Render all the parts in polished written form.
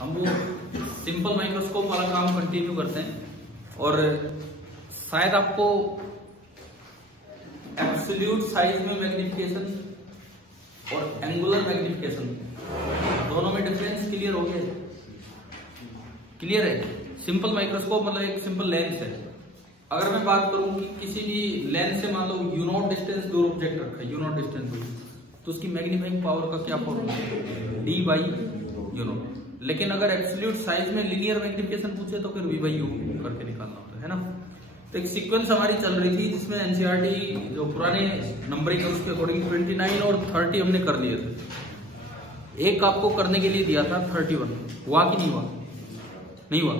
हम वो simple microscope वाला काम कंटिन्यू करते हैं और शायद आपको एब्सोल्यूट साइज में मैग्निफिकेशन और एंगुलर मैग्निफिकेशन दोनों में डिफरेंस क्लियर हो गया? क्लियर है? सिंपल माइक्रोस्कोप मतलब एक सिंपल लेंस है। अगर मैं बात करूं कि किसी भी लेंस से मान लो यूनोट डिस्टेंस दूर ऑब्जेक्ट रखा है, यूनोट डिस्टेंस दूर, तो उसकी मैग्नीफाइंग पावर का क्या फॉर्मूला है? D by U naught. लेकिन अगर एब्सोल्यूट साइज में लिनियर मैग्निफिकेशन पूछे तो फिर वी बाई यू करके निकालना होता है ना। तो एक सीक्वेंस हमारी चल रही थी जिसमें एनसीईआरटी जो पुराने नंबरिंग है उसके अकॉर्डिंग 29 और 30 हमने कर लिए थे। एक आपको करने के लिए दिया था 31, हुआ कि नहीं हुआ? नहीं हुआ,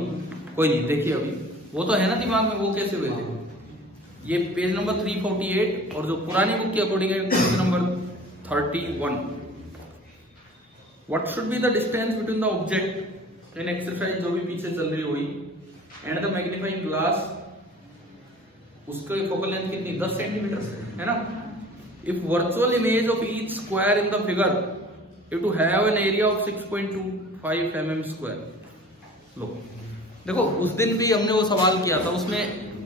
कोई नहीं, देखिए अभी वो तो है ना दिमाग में, वो कैसे हुए थे? ये पेज नंबर 348 और जो पुरानी बुक के अकॉर्डिंग है page number 31। What should be the distance between the object in exercise, जो भी पीछे चल रही हुई, एंड द मैग्नीफाइंग ग्लास, उसका फोकल लेंथ कितनी? 10 सेंटीमीटर है ना। If virtual image of each square in the figure it to have an area of 6.25 mm square. लो देखो, उस दिन भी हमने वो सवाल किया था, उसमें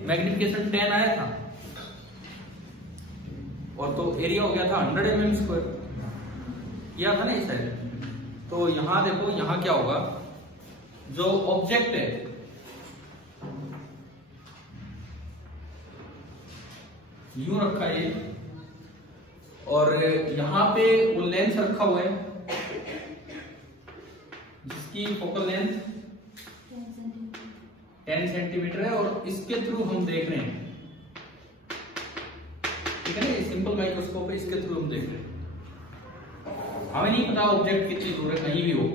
मैग्निफिकेशन 10 आया था और तो एरिया हो गया था 100 mm स्क्वायर, किया था ना इस साइड। तो यहां देखो, यहां क्या होगा, जो ऑब्जेक्ट है यूं रखा है और यहां पे वो लेंस रखा हुआ है जिसकी फोकल लेंथ 10 सेंटीमीटर है और इसके थ्रू हम देख रहे हैं, ठीक है ना, ये सिंपल माइक्रोस्कोप है, इसके थ्रू हम देख रहे हैं। हमें नहीं पता ऑब्जेक्ट कितनी दूर है, कहीं भी हो,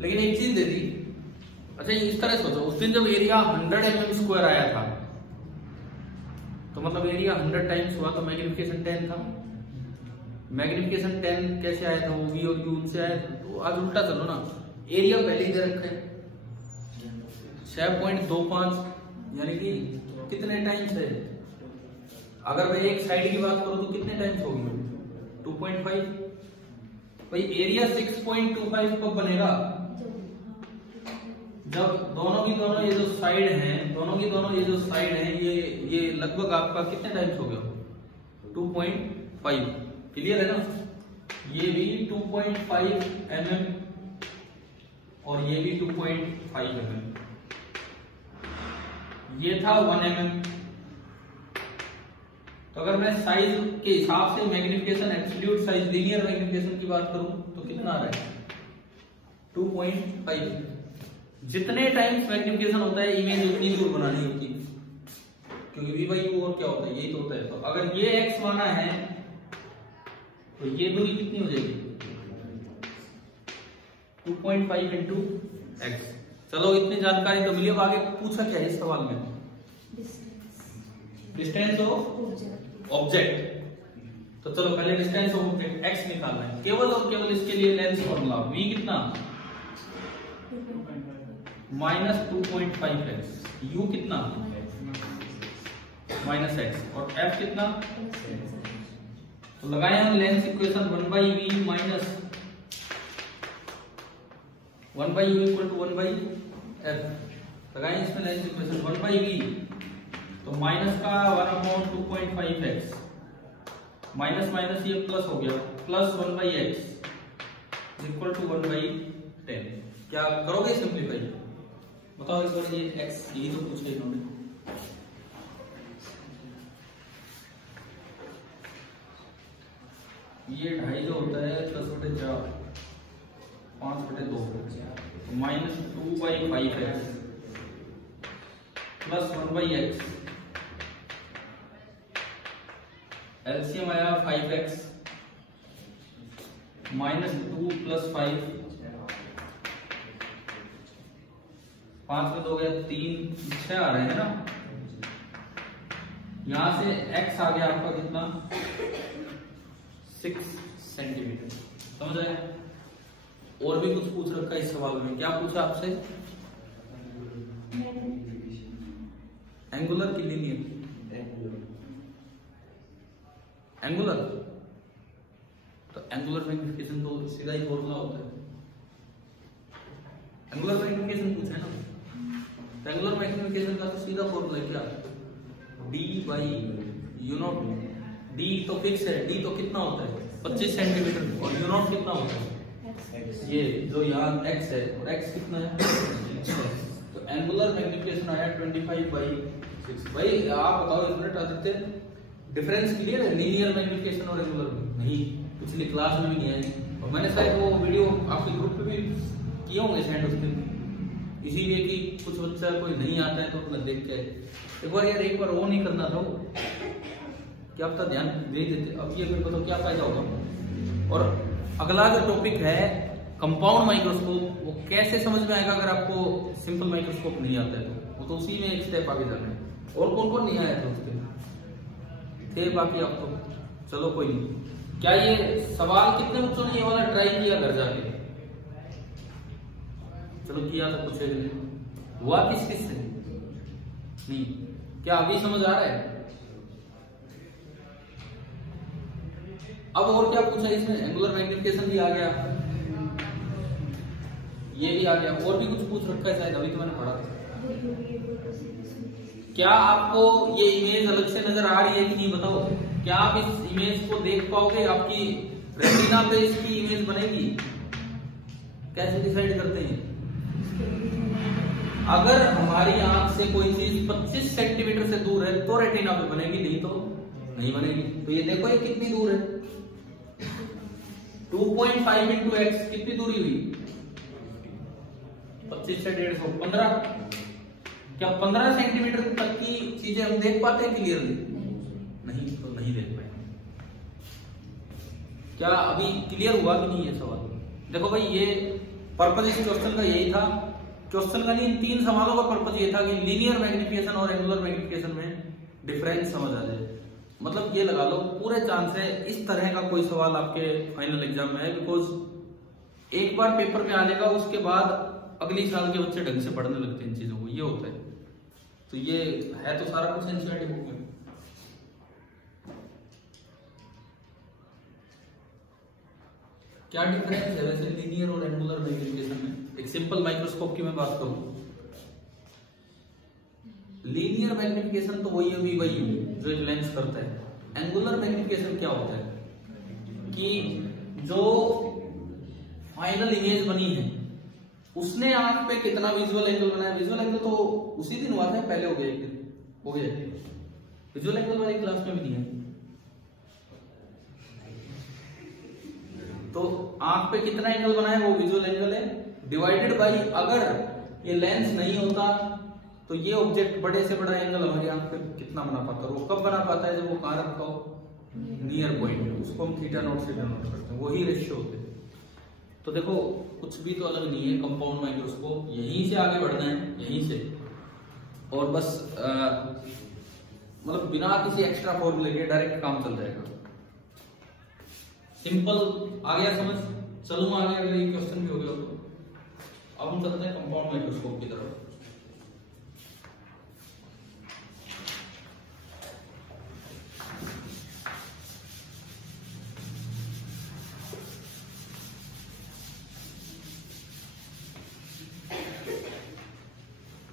लेकिन एक चीज दे दी। अच्छा इस तरह सोचो, उस दिन जब एरिया 100 mm स्क्वायर आया था तो मतलब एरिया 100 टाइम्स हुआ तो मैग्निफिकेशन 10 था। मैग्निफिकेशन 10 कैसे आया था? वो वी और यू से आया था। तो आज उल्टा चलो ना, एरिया पहले ही दे रखा है 6.25, यानी कि कितने टाइम्स है? अगर मैं एक साइड की बात करूं तो कितने टाइम्स होगी? 2.5। भाई एरिया 6.25 कब बनेगा? जब दोनों की दोनों ये जो साइड हैं, दोनों की दोनों ये जो साइड हैं, ये लगभग आपका कितने टाइम्स हो गया? 2.5। क्लियर है ना? ये भी 2.5 mm और ये भी 2.5 mm, ये था 1 mm। तो अगर मैं साइज के हिसाब से magnification, absolute size, linear magnification की बात करूं तो कितना आ रहा है? 2.5। जितने टाइम्स मैग्निफिकेशन होता है इमेज उतनी दूर बनानी होती है, क्योंकि वी बाई यू और क्या होता है? यही तो होता है। तो अगर ये x माना है तो ये दूरी कितनी हो जाएगी? 2.5 इंटू x। चलो इतनी जानकारी तो मिली। अब आगे पूछा क्या है इस सवाल में? Distance of object. तो चलो पहले डिस्टेंस ऑफ ऑब्जेक्ट x निकालना है, केवल और केवल इसके लिए लेंस फॉर्मूला v कितना? -2.5x, u कितना? -x, और f कितना? तो लगाए हम lens equation 1/v minus 1/u equal to 1/f। लगाए इसमें लेंस इक्वेशन 1/v, तो माइनस का 1/2.5x, माइनस माइनस ये प्लस हो गया, प्लस 1/x इक्वल टू 1/10। क्या करोगे सिंप्लीफाई? बताओ इस बार। ये x यही तो पूछे इन्होंने। ये 2.5 जो होता है 10/4, 5/2, -2/5x प्लस 1/x, एलसीएम आया 5x, -2 + 5, 5 में 2 गया 3, 6 आ रहे हैं ना। यहां से x आ गया आपका कितना? 6 सेंटीमीटर। समझ आया? और भी कुछ पूछ रखा है इस सवाल में। क्या पूछा आपसे? एंगुलर की लीनियर? एंगुलर। तो एंगुलर मैग्निफिकेशन तो सीधा ही फॉर्मूला होता है एंगुलर मैग्निफिकेशन पूछा है ना, एंगुलर मैग्निफिकेशन का तो सीधा फॉर्मूला क्या, D by you not. D तो फिक्स है, डी तो कितना होता है 25 सेंटीमीटर, और यू नॉट कितना होता है ये जो यहाँ x है, और x कितना है, तो एंगुलर मैग्निफिकेशन आया 25/6। भाई आप बताओ स्टूडेंट आदित्य, डिफरेंस क्लियर है लीनियर मैग्निफिकेशन और एंगुलर में? नहीं, पिछली क्लास में भी नहीं है, और मैंने शायद वो वीडियो आपके ग्रुप पे भी किए होंगे सेंड उस दिन, इसीलिए कि कुछ बच्चा कोई नहीं आता है तो अपना देख के एक बार यार, एक बार वो नहीं करना था, क्या पता ध्यान दे देते। अब ये मेरे को तो क्या फायदा होगा। और अगला जो टॉपिक है कंपाउंड माइक्रोस्कोप, वो कैसे समझ में आएगा अगर आपको सिंपल माइक्रोस्कोप नहीं आता है तो, वो तो उसी में एक स्टेप आगे जाना है। और कौन कौन नहीं आया था उसके थे बाकी आपको, चलो कोई नहीं। क्या ये सवाल कितने बच्चों ने ये वाला ट्राई किया घर जाके? चलो किया था कुछ, हुआ किस किस से नहीं, क्या अभी समझ आ रहा है? अब और क्या पूछा इसमें, एंगुलर मैग्निफिकेशन भी आ गया, ये भी आ गया, और भी कुछ पूछ रखा है शायद, अभी तो मैंने पढ़ा था। क्या आपको ये इमेज अलग से नजर आ रही है कि नहीं बताओ? क्या आप इस इमेज को देख पाओगे? आपकी रेटिना पे इसकी इमेज बनेगी? कैसे डिसाइड करते हैं? अगर हमारी आंख से कोई चीज 25 सेंटीमीटर से दूर है तो रेटिना पे बनेगी, नहीं तो नहीं बनेगी। तो ये देखो ये कितनी दूर है, 2.5 into x कितनी दूरी हुई, 25 से 150, 15। क्या 15 सेंटीमीटर तक की चीजें हम देख पाते हैं क्लियरली? नहीं, तो नहीं देख पाएंगे। क्या अभी क्लियर हुआ कि नहीं ये सवाल? देखो भाई, ये पर्पज इस क्वेश्चन का यही था, क्वेश्चन का नहीं, इन 3 सवालों का पर्पज ये था कि लीनियर मैग्निफिकेशन और एंगुलर मैग्निफिकेशन में डिफरेंस समझ आ जाए। मतलब ये लगा लो पूरे चांस है इस तरह का कोई सवाल आपके फाइनल एग्जाम में है, बिकॉज एक बार पेपर में आ जाएगा, उसके बाद अगली साल के बच्चे ढंग से पढ़ने लगते हैं इन चीजों को, ये होता है। तो ये है तो सारा कुछ एनसीईआरटी बुक में। क्या डिफरेंस है वैसे लीनियर और एंगुलर मैग्निफिकेशन में? एक सिंपल माइक्रोस्कोप की मैं बात करूं, लीनियर मैग्निफिकेशन तो वही है, वही जो एक लेंस करता है। एंगुलर मैग्निफिकेशन क्या होता है कि जो फाइनल इमेज बनी है उसने आंख पे कितना विजुअल एंगल बनाया। विजुअल एंगल तो उसी दिन हुआ था, पहले हो गया एक दिन, हो गया। विजुअल एंगल वाली क्लास में भी नहीं है। तो आंख पे कितना एंगल बनाया वो विजुअल एंगल है, डिवाइडेड बाई, अगर ये लेंस नहीं होता तो ये ऑब्जेक्ट बड़े से बड़ा एंगल हमारी आंख पे कितना बना पाता है। वो कब बना पाता है? जब वो कहां रखा हो, नियर पॉइंट, उसको हम थीटा नॉट से डिनोट करते हैं, वही रेशियो होते हैं। तो देखो कुछ भी तो अलग नहीं है, कंपाउंड माइक्रोस्कोप यहीं से आगे बढ़ना है, यहीं से, और बस मतलब बिना किसी एक्स्ट्रा फॉर्मूले के डायरेक्ट काम चल जाएगा। सिंपल आ गया समझ, चलूँ आगे, अगर ये क्वेश्चन भी हो गया तो अब हम चलते हैं कंपाउंड माइक्रोस्कोप की तरफ।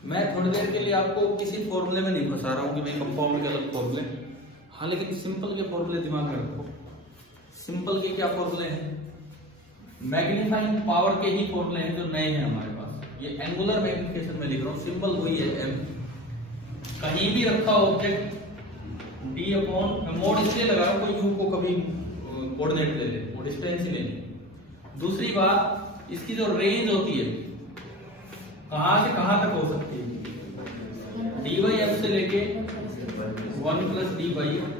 मैं थोड़ी देर के लिए आपको किसी फॉर्मूले में नहीं फंसा रहा हूं कि भाई कंपाउंड के अलग फॉर्मूले, हाँ, लेकिन सिंपल के फॉर्मूले दिमाग में रखो। सिंपल के क्या फॉर्मूले हैं? मैग्नीफाइंग पावर के ही फॉर्मूले हैं जो नए हैं हमारे पास। ये एंगुलर मैग्निफिकेशन में लिख रहा हूं, सिंपल वही है m, कहीं भी रखा ऑब्जेक्ट d अपॉन, मैं मोड इसलिए लगा रहा हूं कोई u को कभी कोऑर्डिनेट ले ले, वो डिस्टेंस ही ले ले। दूसरी बात, इसकी जो रेंज होती है कहां से कहां तक हो सकती है, dy f से लेके 1 + d/f।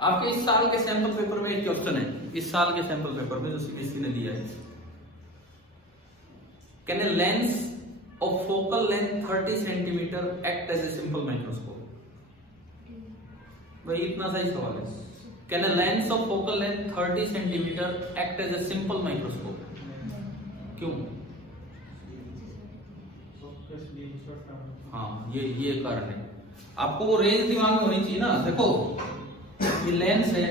आपके इस साल के सैंपल पेपर में एक क्वेश्चन है, इस साल के सैंपल पेपर में जो सीबीएसई ने दिया है, can a lens of focal length 30 centimetre act as a simple microscope? भाई इतना सही सवाल है। Can a lens of focal length 30 centimetre act as a simple microscope? क्यों? हाँ, ये कारण है। आपको वो रेंज दिमाग में होनी चाहिए ना। देखो ये लेंस है,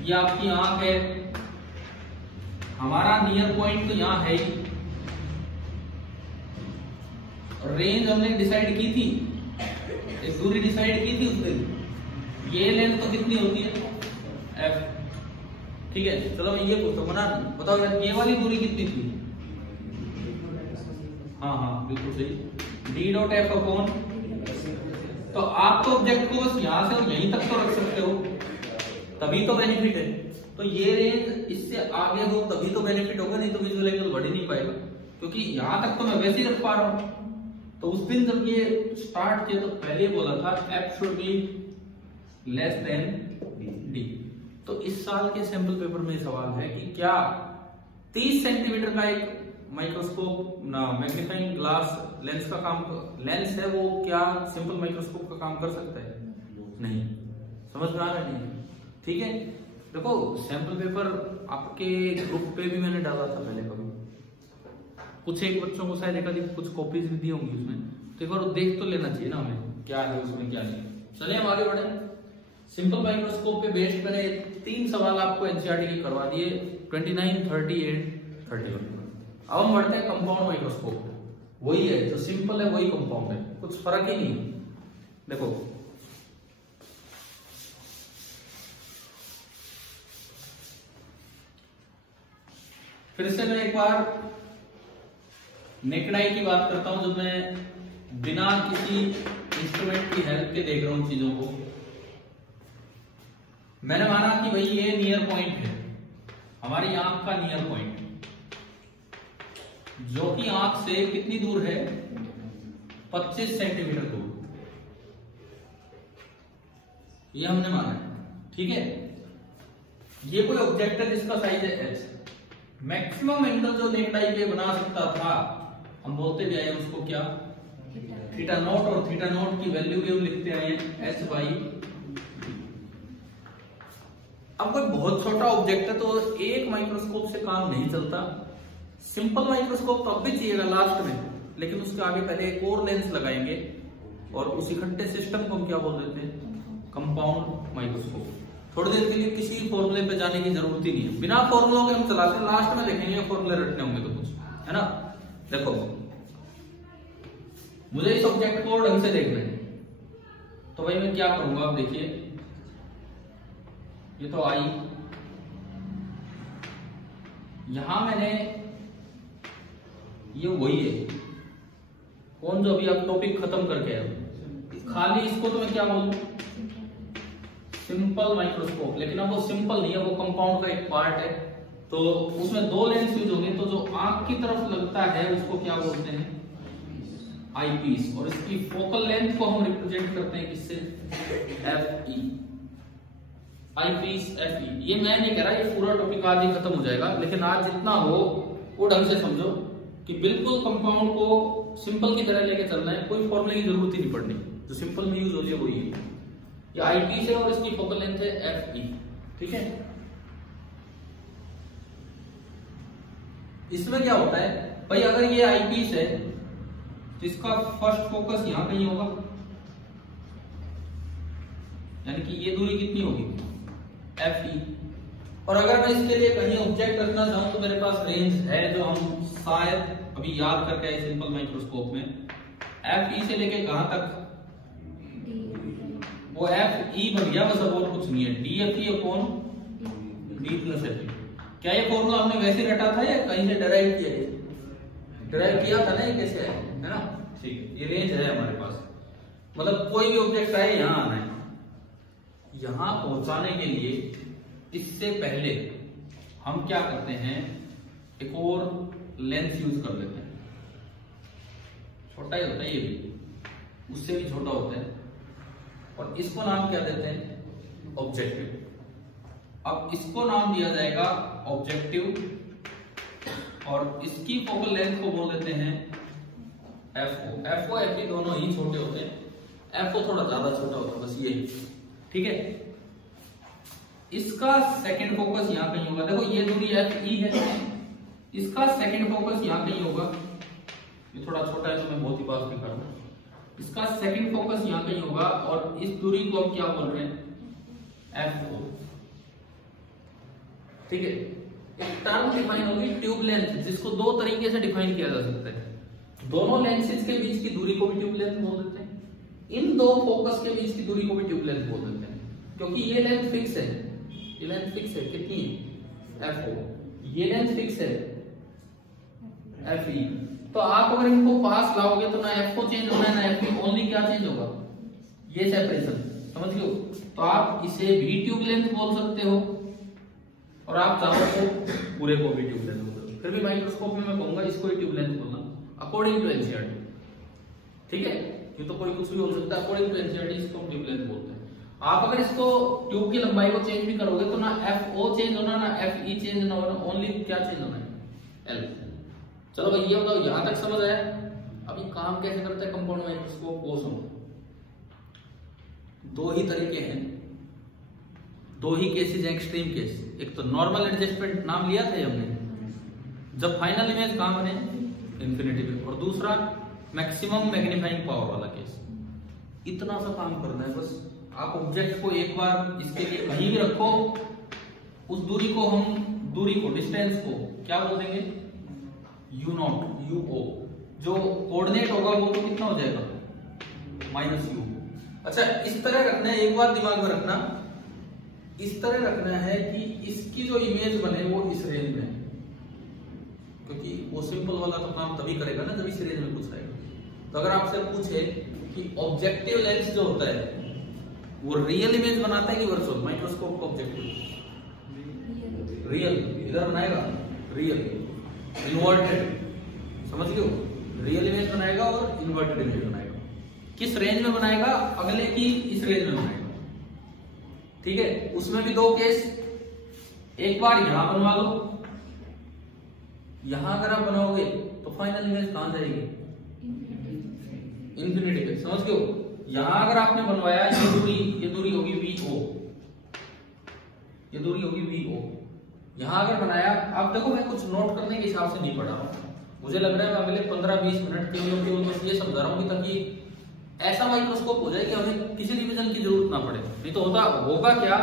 ये आपकी आंख है, हमारा नियर पॉइंट तो यहाँ है ही, रेंज हमने डिसाइड की थी, एक दूरी डिसाइड की थी उस दिन, ये लेंथ तो कितनी होती है f, ठीक है। चलो मैं ये पूछता हूँ ना, बताओ यार ये वाली दूरी कितनी थी? हाँ बिल्कुल सही, d डॉट f अपॉन, तो आप तो ऑब्जेक्ट को बस यहां से यहीं तक तो रख सकते हो, तभी तो बेनिफिट है। तो ये रेंज इससे आगे हो तभी तो बेनिफिट होगा, नहीं तो विजुअल एंगल बढ़ ही नहीं पाएगा, क्योंकि यहां तक तो मैं वैसे ही रख पा रहा हूं। तो उस दिन जब ये स्टार्ट किया तो पहले बोला था f should be less than d। तो इस साल के सैंपल पेपर में सवाल है कि क्या 30 सेंटीमीटर का एक माइक्रोस्कोप मैग्नीफाइंग ग्लास लेंस का काम, लेंस है वो, क्या सिंपल माइक्रोस्कोप का काम कर सकता है? नहीं। समझ में आ रहा है? ठीक है। देखो सैंपल पेपर आपके ग्रुप पे भी मैंने डाला था पहले, कभी कुछ एक बच्चों को शायद एक कुछ कॉपीज भी दी होंगी उसमें, तो एक बार देख तो लेना चाहिए ना हमें क्या है उसमें क्या नहीं। चलिए हम आगे बढ़े। सिंपल माइक्रोस्कोप पे बेस्ड मैंने 3 सवाल आपको एनसीईआरटी के करवा दिए, 29, 30 एंड 31। अब हम बढ़ते हैं कंपाउंड माइक्रोस्कोप। वही है जो सिंपल है, वही कंपाउंड है, कुछ फर्क ही नहीं। देखो फिर से मैं एक बार नेकेड आई की बात करता हूं, जब मैं बिना किसी इंस्ट्रूमेंट की हेल्प के देख रहा हूं चीजों को। मैंने माना कि भाई ये नियर पॉइंट है, हमारी आंख का नियर पॉइंट, जो कि आंख से कितनी दूर है? 25 सेंटीमीटर दूर, ये हमने माना है, ठीक है। ये कोई ऑब्जेक्ट है जिसका साइज है h। मैक्सिमम एंगल जो नेकेड आई पे बना सकता था, हम बोलते भी आए उसको क्या? थीटा नॉट, और थीटा नॉट की वैल्यू भी हम लिखते आए h बाई। अब कोई बहुत छोटा ऑब्जेक्ट है तो एक माइक्रोस्कोप से काम नहीं चलता। सिंपल माइक्रोस्कोप तो अब भी चाहिएगा लास्ट में, लेकिन उसके आगे पहले एक और लेंस लगाएंगे, और उस इकट्ठे सिस्टम को हम क्या बोल देते हैं? Compound microscope. थोड़ी देर के लिए किसी फॉर्मूले पे जाने की जरूरत ही नहीं है, बिना फॉर्मूलों के हम चलाते हैं, लास्ट में देखेंगे फॉर्मूले रटने होंगे तो कुछ, है ना। देखो मुझे इस ऑब्जेक्ट को ढंग से देखना है, तो भाई मैं क्या करूंगा? आप देखिए, ये तो आई, यहां मैंने ये वही है कौन जो अभी आप टॉपिक खत्म करके आए, खाली इसको तो मैं क्या बोलूं? Simple microscope. लेकिन अब वो सिंपल नहीं है, वो कंपाउंड का एक पार्ट है, तो उसमें 2 लेंस यूज होंगे। तो जो आंख की तरफ लगता है उसको क्या बोलते हैं? आई पीस, और इसकी फोकल लेंथ को हम रिप्रेजेंट करते हैं किससे? एफ ई, आई पीस एफ ई। ये मैं नहीं कह रहा, ये पूरा टॉपिक आज ही खत्म हो जाएगा, लेकिन आज जितना हो वो ढंग से समझो कि बिल्कुल कंपाउंड को सिंपल की तरह लेके चलना है, कोई फॉर्मूले की जरूरत ही नहीं पड़नी, जो सिंपल में यूज हो रही है वही है। ये आई पीस है और इसकी फोकल लेंथ है एफ ई, ठीक है। इसमें क्या होता है भाई, अगर ये आई पीस है तो इसका फर्स्ट फोकस यहां कहीं होगा, यानी कि ये दूरी कितनी होगी? F E. और अगर मैं इसके लिए कहीं ऑब्जेक्ट रखना चाहूं तो मेरे पास रेंज है, जो हम शायद अभी याद करके आए सिंपल माइक्रोस्कोप में। एफ ई से लेके कहां तक? वो एफ ई बन गया बस, अब और कुछ नहीं है। D F E upon D plus F ई। क्या ये फॉर्मूला हमने वैसे रटा था या कहीं से डिराइव किया है? डिराइव किया था ना, ये कैसे है ना? ठीक है, ये रेंज है हमारे पास, मतलब कोई भी ऑब्जेक्ट आए यहां आना है। यहां पहुंचाने के लिए इससे पहले हम क्या करते हैं? एक और लेंस यूज कर लेते हैं, छोटा ही होता है ये भी, उससे भी छोटा होता है, और इसको नाम क्या देते हैं? ऑब्जेक्टिव। अब इसको नाम दिया जाएगा ऑब्जेक्टिव, और इसकी फोकल लेंथ को बोल देते हैं एफओ। एफओ एफ दोनों ही छोटे होते हैं, एफओ थोड़ा ज्यादा छोटा होता है, बस ये, ठीक है। इसका सेकंड फोकस यहां कहीं होगा। देखो ये दूरी एफ ई है, इसका सेकंड फोकस यहां कहीं होगा। ये थोड़ा छोटा है तो मैं बहुत ही पास दिखा रहा हूं। इसका सेकंड फोकस यहां कहीं होगा, और इस दूरी को हम क्या बोल रहे हैं? एफ ओ, ठीक है। एक टर्म डिफाइन होगी ट्यूब लेंथ, जिसको दो तरीके से डिफाइन किया जा सकता है। दोनों लेंसेज के बीच की दूरी को भी ट्यूब लेंथ बोल देते हैं, इन दो फोकस के बीच की दूरी को भी ट्यूब लेंथ बोल देते हैं, क्योंकि ये लेंथ फिक्स है, ये लेंथ फिक्स है, कितनी है FO, ये लेंथ फिक्स है FE। तो आप अगर इनको पास लाओगे तो ना FO चेंज होना है ना FE, ओनली क्या चेंज होगा, ये सेपरेशन, समझ लो। तो आप इसे भी ट्यूब लेंथ बोल सकते हो और आप चाहो तो पूरे को भी ट्यूब लेंथ बोल, फिर भी माइक्रोस्कोप में मैं कहूंगा इसको ही ट्यूब लेंथ बोलना अकॉर्डिंग टू एनसीईआरटी, ठीक है। ये तो कोई कुछ भी हो सकता है, अकॉर्डिंग टू एनसीईआरटी इसको ट्यूब लेंथ बोलते हैं। आप अगर इसको ट्यूब की लंबाई को चेंज भी करोगे तो ना FO चेंज होना ना FE चेंज ना होना, ओनली क्या चेंज होना है L। चलो भाई ये बताओ यहां तक समझ आया। अभी काम कैसे करता है कंपाउंड माइक्रोस्कोप वो सुनो। दो ही तरीके हैं, दो ही केसेस हैं, एक्सट्रीम केस। एक तो नॉर्मल एडजस्टमेंट नाम लिया था हमने, जब फाइनल इमेज कहां बने इंफिनिटी पे, और दूसरा मैक्सिमम मैग्नीफाइंग पावर वाला केस। इतना सा काम करना है बस। आप ऑब्जेक्ट को एक बार इसके लिए कहीं भी रखो, उस दूरी को हम डिस्टेंस को क्या बोल देंगे U0 UO, जो कोऑर्डिनेट होगा वो तो कितना हो जाएगा -U। अच्छा इस तरह रखना है, एक बार दिमाग में रखना, इस तरह रखना है कि इसकी जो इमेज बने वो इस रेंज में, क्योंकि वो सिंपल वाला तो काम तभी करेगा ना जब इस रेंज में कुछ आएगा। तो अगर आपसे पूछे कि ऑब्जेक्टिव लेंस जो होता है वो रियल इमेज बनाता है कि वर्चुअल, माइक्रोस्कोप का ऑब्जेक्टिव रियल, इधर बनाएगा रियल, इन्वर्टेड, समझ लो, रियल इमेज बनाएगा और इन्वर्टेड इमेज बनाएगा। किस रेंज में बनाएगा, अगले की इस रेंज में बनाएगा, ठीक है। उसमें भी दो केस, एक बार यहां बनवा लो, यहां अगर आप बनाओगे तो फाइनल इमेज कहां जाएगी इंफिनिटी पे, समझ गए हो। यहां अगर आपने बनवाया ये दूरी होगी VO, ये दूरी होगी VO। यहां अगर बनाया, आप देखो मैं कुछ नोट करने के हिसाब से नहीं पढ़ा रहा हूं, मुझे लग रहा है मैं अगले 15-20 मिनट केवल बस ये समझा रहा हूं ताकि ऐसा माइक्रोस्कोप हो जाए कि हमें किसी रिवीजन की जरूरत ना पड़े। नहीं तो होगा क्या,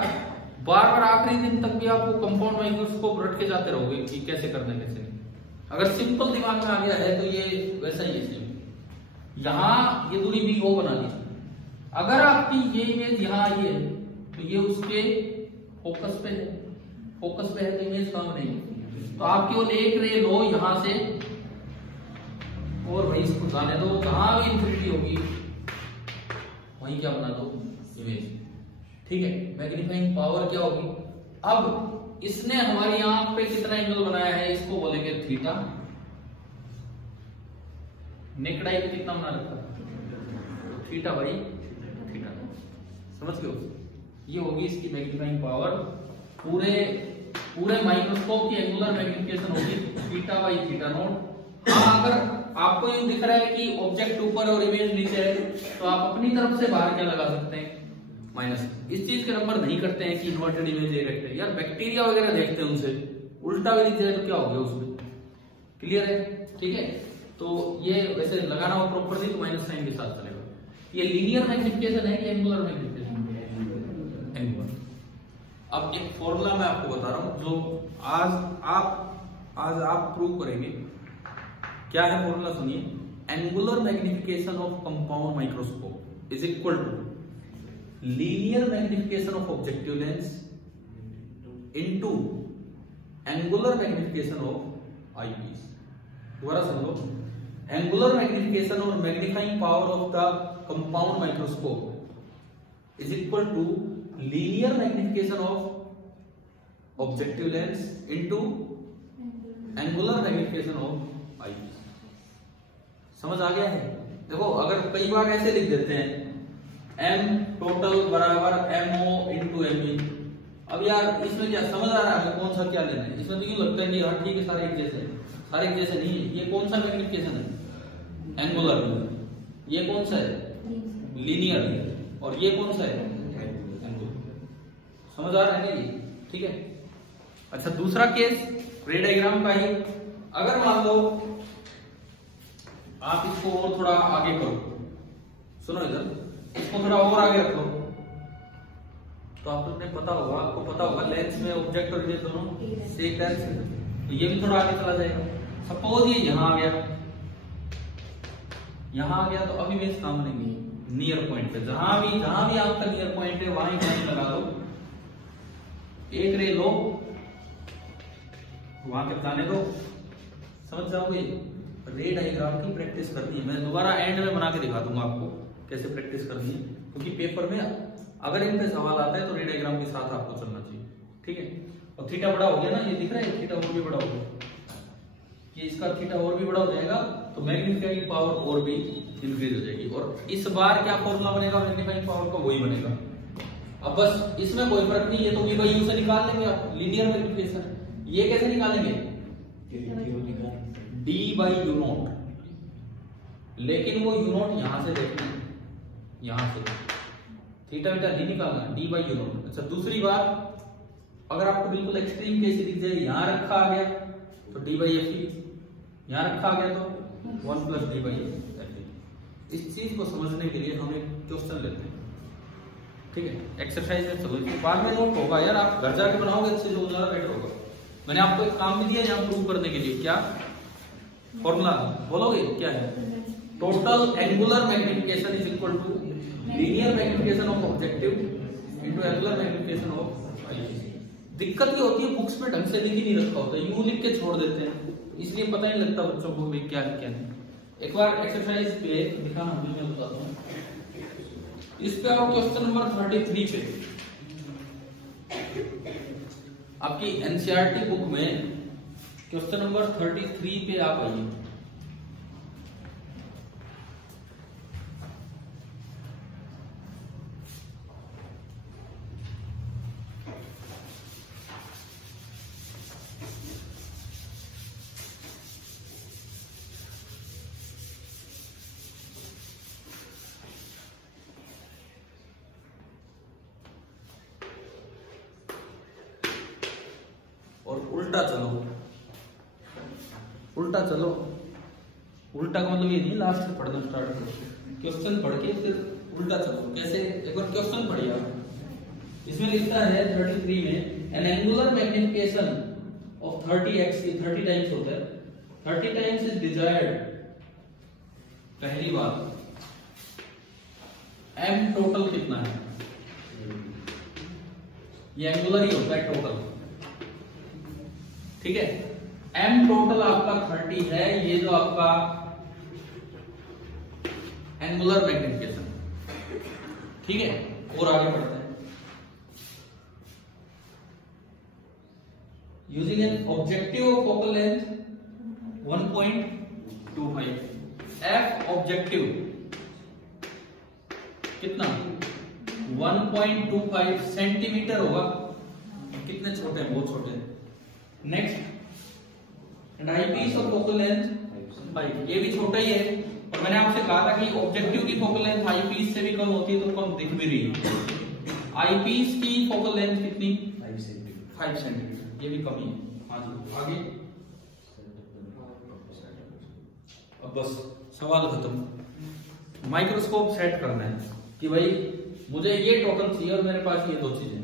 बार बार आखिरी दिन तक भी आपको कंपाउंड माइक्रोस्कोप रट के जाते रहोगे कि कैसे करना है कैसे नहीं। अगर सिंपल दिमाग में आ गया है तो ये वैसा ही है। यहां ये दूरी VO बना ली, अगर आपकी ये इमेज यहां आई है तो ये उसके फोकस पे है, फोकस पे है तो इमेज कहां बनेगी, तो आप केवल एक रे लो यहां से और वही इसको जाने दो, जहां भी इंफिनिटी होगी वहीं क्या बना दो इमेज, ठीक है। मैग्नीफाइंग पावर क्या होगी, अब इसने हमारी आंख पे कितना एंगल बनाया है इसको बोलेंगे थीटा, नेकेड आई पे कितना बना रखा तो थीटा बाई थीटा, समझ गए। ये होगी इसकी मैग्नीफाइंग पावर, पूरे माइक्रोस्कोप की एंगुलर मैग्निफिकेशन होगी थीटा बाई थीटा नॉट। अगर आपको ये दिख रहा है कि ऑब्जेक्ट ऊपर और इमेज नीचे है तो आप अपनी तरफ से बाहर क्या लगा सकते हैं माइनस। इस चीज के नंबर नहीं करते हैं कि इन्वर्टेड इमेज डायरेक्ट है, यार बैक्टीरिया वगैरह देखते हैं उनसे उल्टा भी दिख जाए तो क्या हो गया उसमें, क्लियर है, ठीक है। तो ये वैसे लगाना हो प्रॉपर्ली तो माइनस साइन के साथ चलेगा। ये लीनियर मैग्निफिकेशन है कि एंगुलर मैग्निफिकेशन, एंगुलर। अब एक फॉर्मूला मैं आपको बता रहा हूं जो आज आप प्रूव करेंगे। क्या है फॉर्मूला सुनिए, angular magnification of compound microscope is equal to linear magnification of objective lens into angular magnification of eyepiece. दोबारा समझो, एंगुलर मैग्निफिकेशन और magnifying power of the compound microscope is equal to linear magnification of objective lens into angular magnification of eyepiece. समझ आ गया है। देखो अगर कई बार ऐसे लिख देते हैं M टोटल बराबर MO इंटू ME, अब यार इसमें क्या समझ आ रहा है हमें कौन सा क्या लेना है। इसमें तो यूं लगता है कि हाँ ठीक है सारे एक जैसे हैं, सारे एक जैसे नहीं है। ये कौन सा मैग्निफिकेशन है एंगुलर, ये कौन सा है लीनियर, और ये कौन सा है एंगुलर। समझ आ रहा है ये, ठीक है। अच्छा दूसरा केस रे डायग्राम का ही, अगर मान लो आप इसको और थोड़ा आगे करो, सुनो इधर, इसको थोड़ा और आगे रखो, तो आपको पता होगा लेंस में ऑब्जेक्ट और रेडियस दोनों सेक लेंस है, तो ये भी थोड़ा आगे चला जाएगा। सपोज ये यहाँ आ गया, तो अब इमेज कहाँ बनेगी, नियर पॉइंट पे। जहां भी आपका नियर पॉइंट है वहां ही लगा दो, एक रे लो, वहां पे बताने दो, समझ जाओगे। रे डायग्राम की प्रैक्टिस करनी है, मैं दोबारा एंड में बना के दिखा दूंगा आपको कैसे प्रैक्टिस करनी है, क्योंकि पेपर में अगर इन पे सवाल आता है तो रे डायग्राम के साथ आपको चलना चाहिए, ठीक है। और थीटा बड़ा हो गया ना, ये दिख रहा है, थीटा और भी बड़ा हो गया, ये इसका थीटा और भी बड़ा हो जाएगा, तो मैग्नीफाइंग पावर और भी इंक्रीज हो जाएगी। और इस बार क्या फॉर्मूला बनेगा मैग्नीफाइंग पावर का, वही बनेगा। अब बस इसमें कोई फर्क नहीं है, तो ये वही से निकाल लेंगे आप, लीनियर मैग्नीफिकेशन। ये कैसे निकालेंगे, d बाई यू नॉट, लेकिन वो यू नॉट यहां से देखना है, यहां से थीटा वीटा नहीं निकालना, d बाई यू नॉट। अच्छा दूसरी बात, अगर आपको बिल्कुल एक्सट्रीम केस दिख जाए, यहां रखा आ गया तो d बाई एफ, यहां रखा आ गया तो 1 प्लस d बाई एफ। इस चीज को समझने के लिए हम एक क्वेश्चन लेते हैं, ठीक है। एक्सरसाइज में चलो, बाद में नोट होगा यार, आप घर जाके बनाओगे इससे जो ज्यादा बेटर होगा। मैंने आपको एक काम भी दिया यहाँ प्रूव करने के लिए, क्या फॉर्मूला बोलोगे क्या है, total angular magnification is equal to linear magnification of objective into angular magnification of eye. दिक्कत ये होती है बुक्स में ढंग से लिख ही नहीं रखा होता, यूं लिख के छोड़ देते हैं, इसलिए पता नहीं लगता बच्चों को भी क्या है क्या नहीं। एक बार एक्सरसाइज पे दिखाना, मैं बताता हूँ। इस पे आओ क्वेश्चन नंबर 33 पे, आपकी एनसीईआरटी बुक में क्वेश्चन नंबर 33 पे आप आइए। और उल्टा चलो, उल्टा का मतलब ये नहीं लास्ट में पढ़ना स्टार्ट करो, क्वेश्चन पढ़ के फिर उल्टा चलो। कैसे, एक बार क्वेश्चन पढ़िए आप। इसमें लिखता है 33 में, N angular magnification of 30x, 30 times होता है, 30 टाइम्स इज डिजायर्ड। पहली बात, m टोटल कितना है, ये एंगुलर ही होता है टोटल, ठीक है। m टोटल आपका 30 है, ये जो आपका एंगुलर मैग्निफिकेशन, ठीक है। और आगे बढ़ते हैं। Using an objective focal length 1.25, f objective कितना 1.25 सेंटीमीटर होगा, कितने छोटे हैं, बहुत छोटे हैं। Next, and eyepiece of focal length 5, ये भी छोटा ही है। और मैंने आपसे कहा था कि ऑब्जेक्टिव की फोकल लेंथ आई पीस से भी कम होती है, तो कम दिख भी रही है। आई पीस की फोकल लेंथ कितनी, 5 सेंटीमीटर, ये भी कम ही है। हाँ जी, आगे। अब बस सवाल खत्म। माइक्रोस्कोप सेट करना है कि भाई मुझे ये टोटल चाहिए और मेरे पास ये दो चीजें।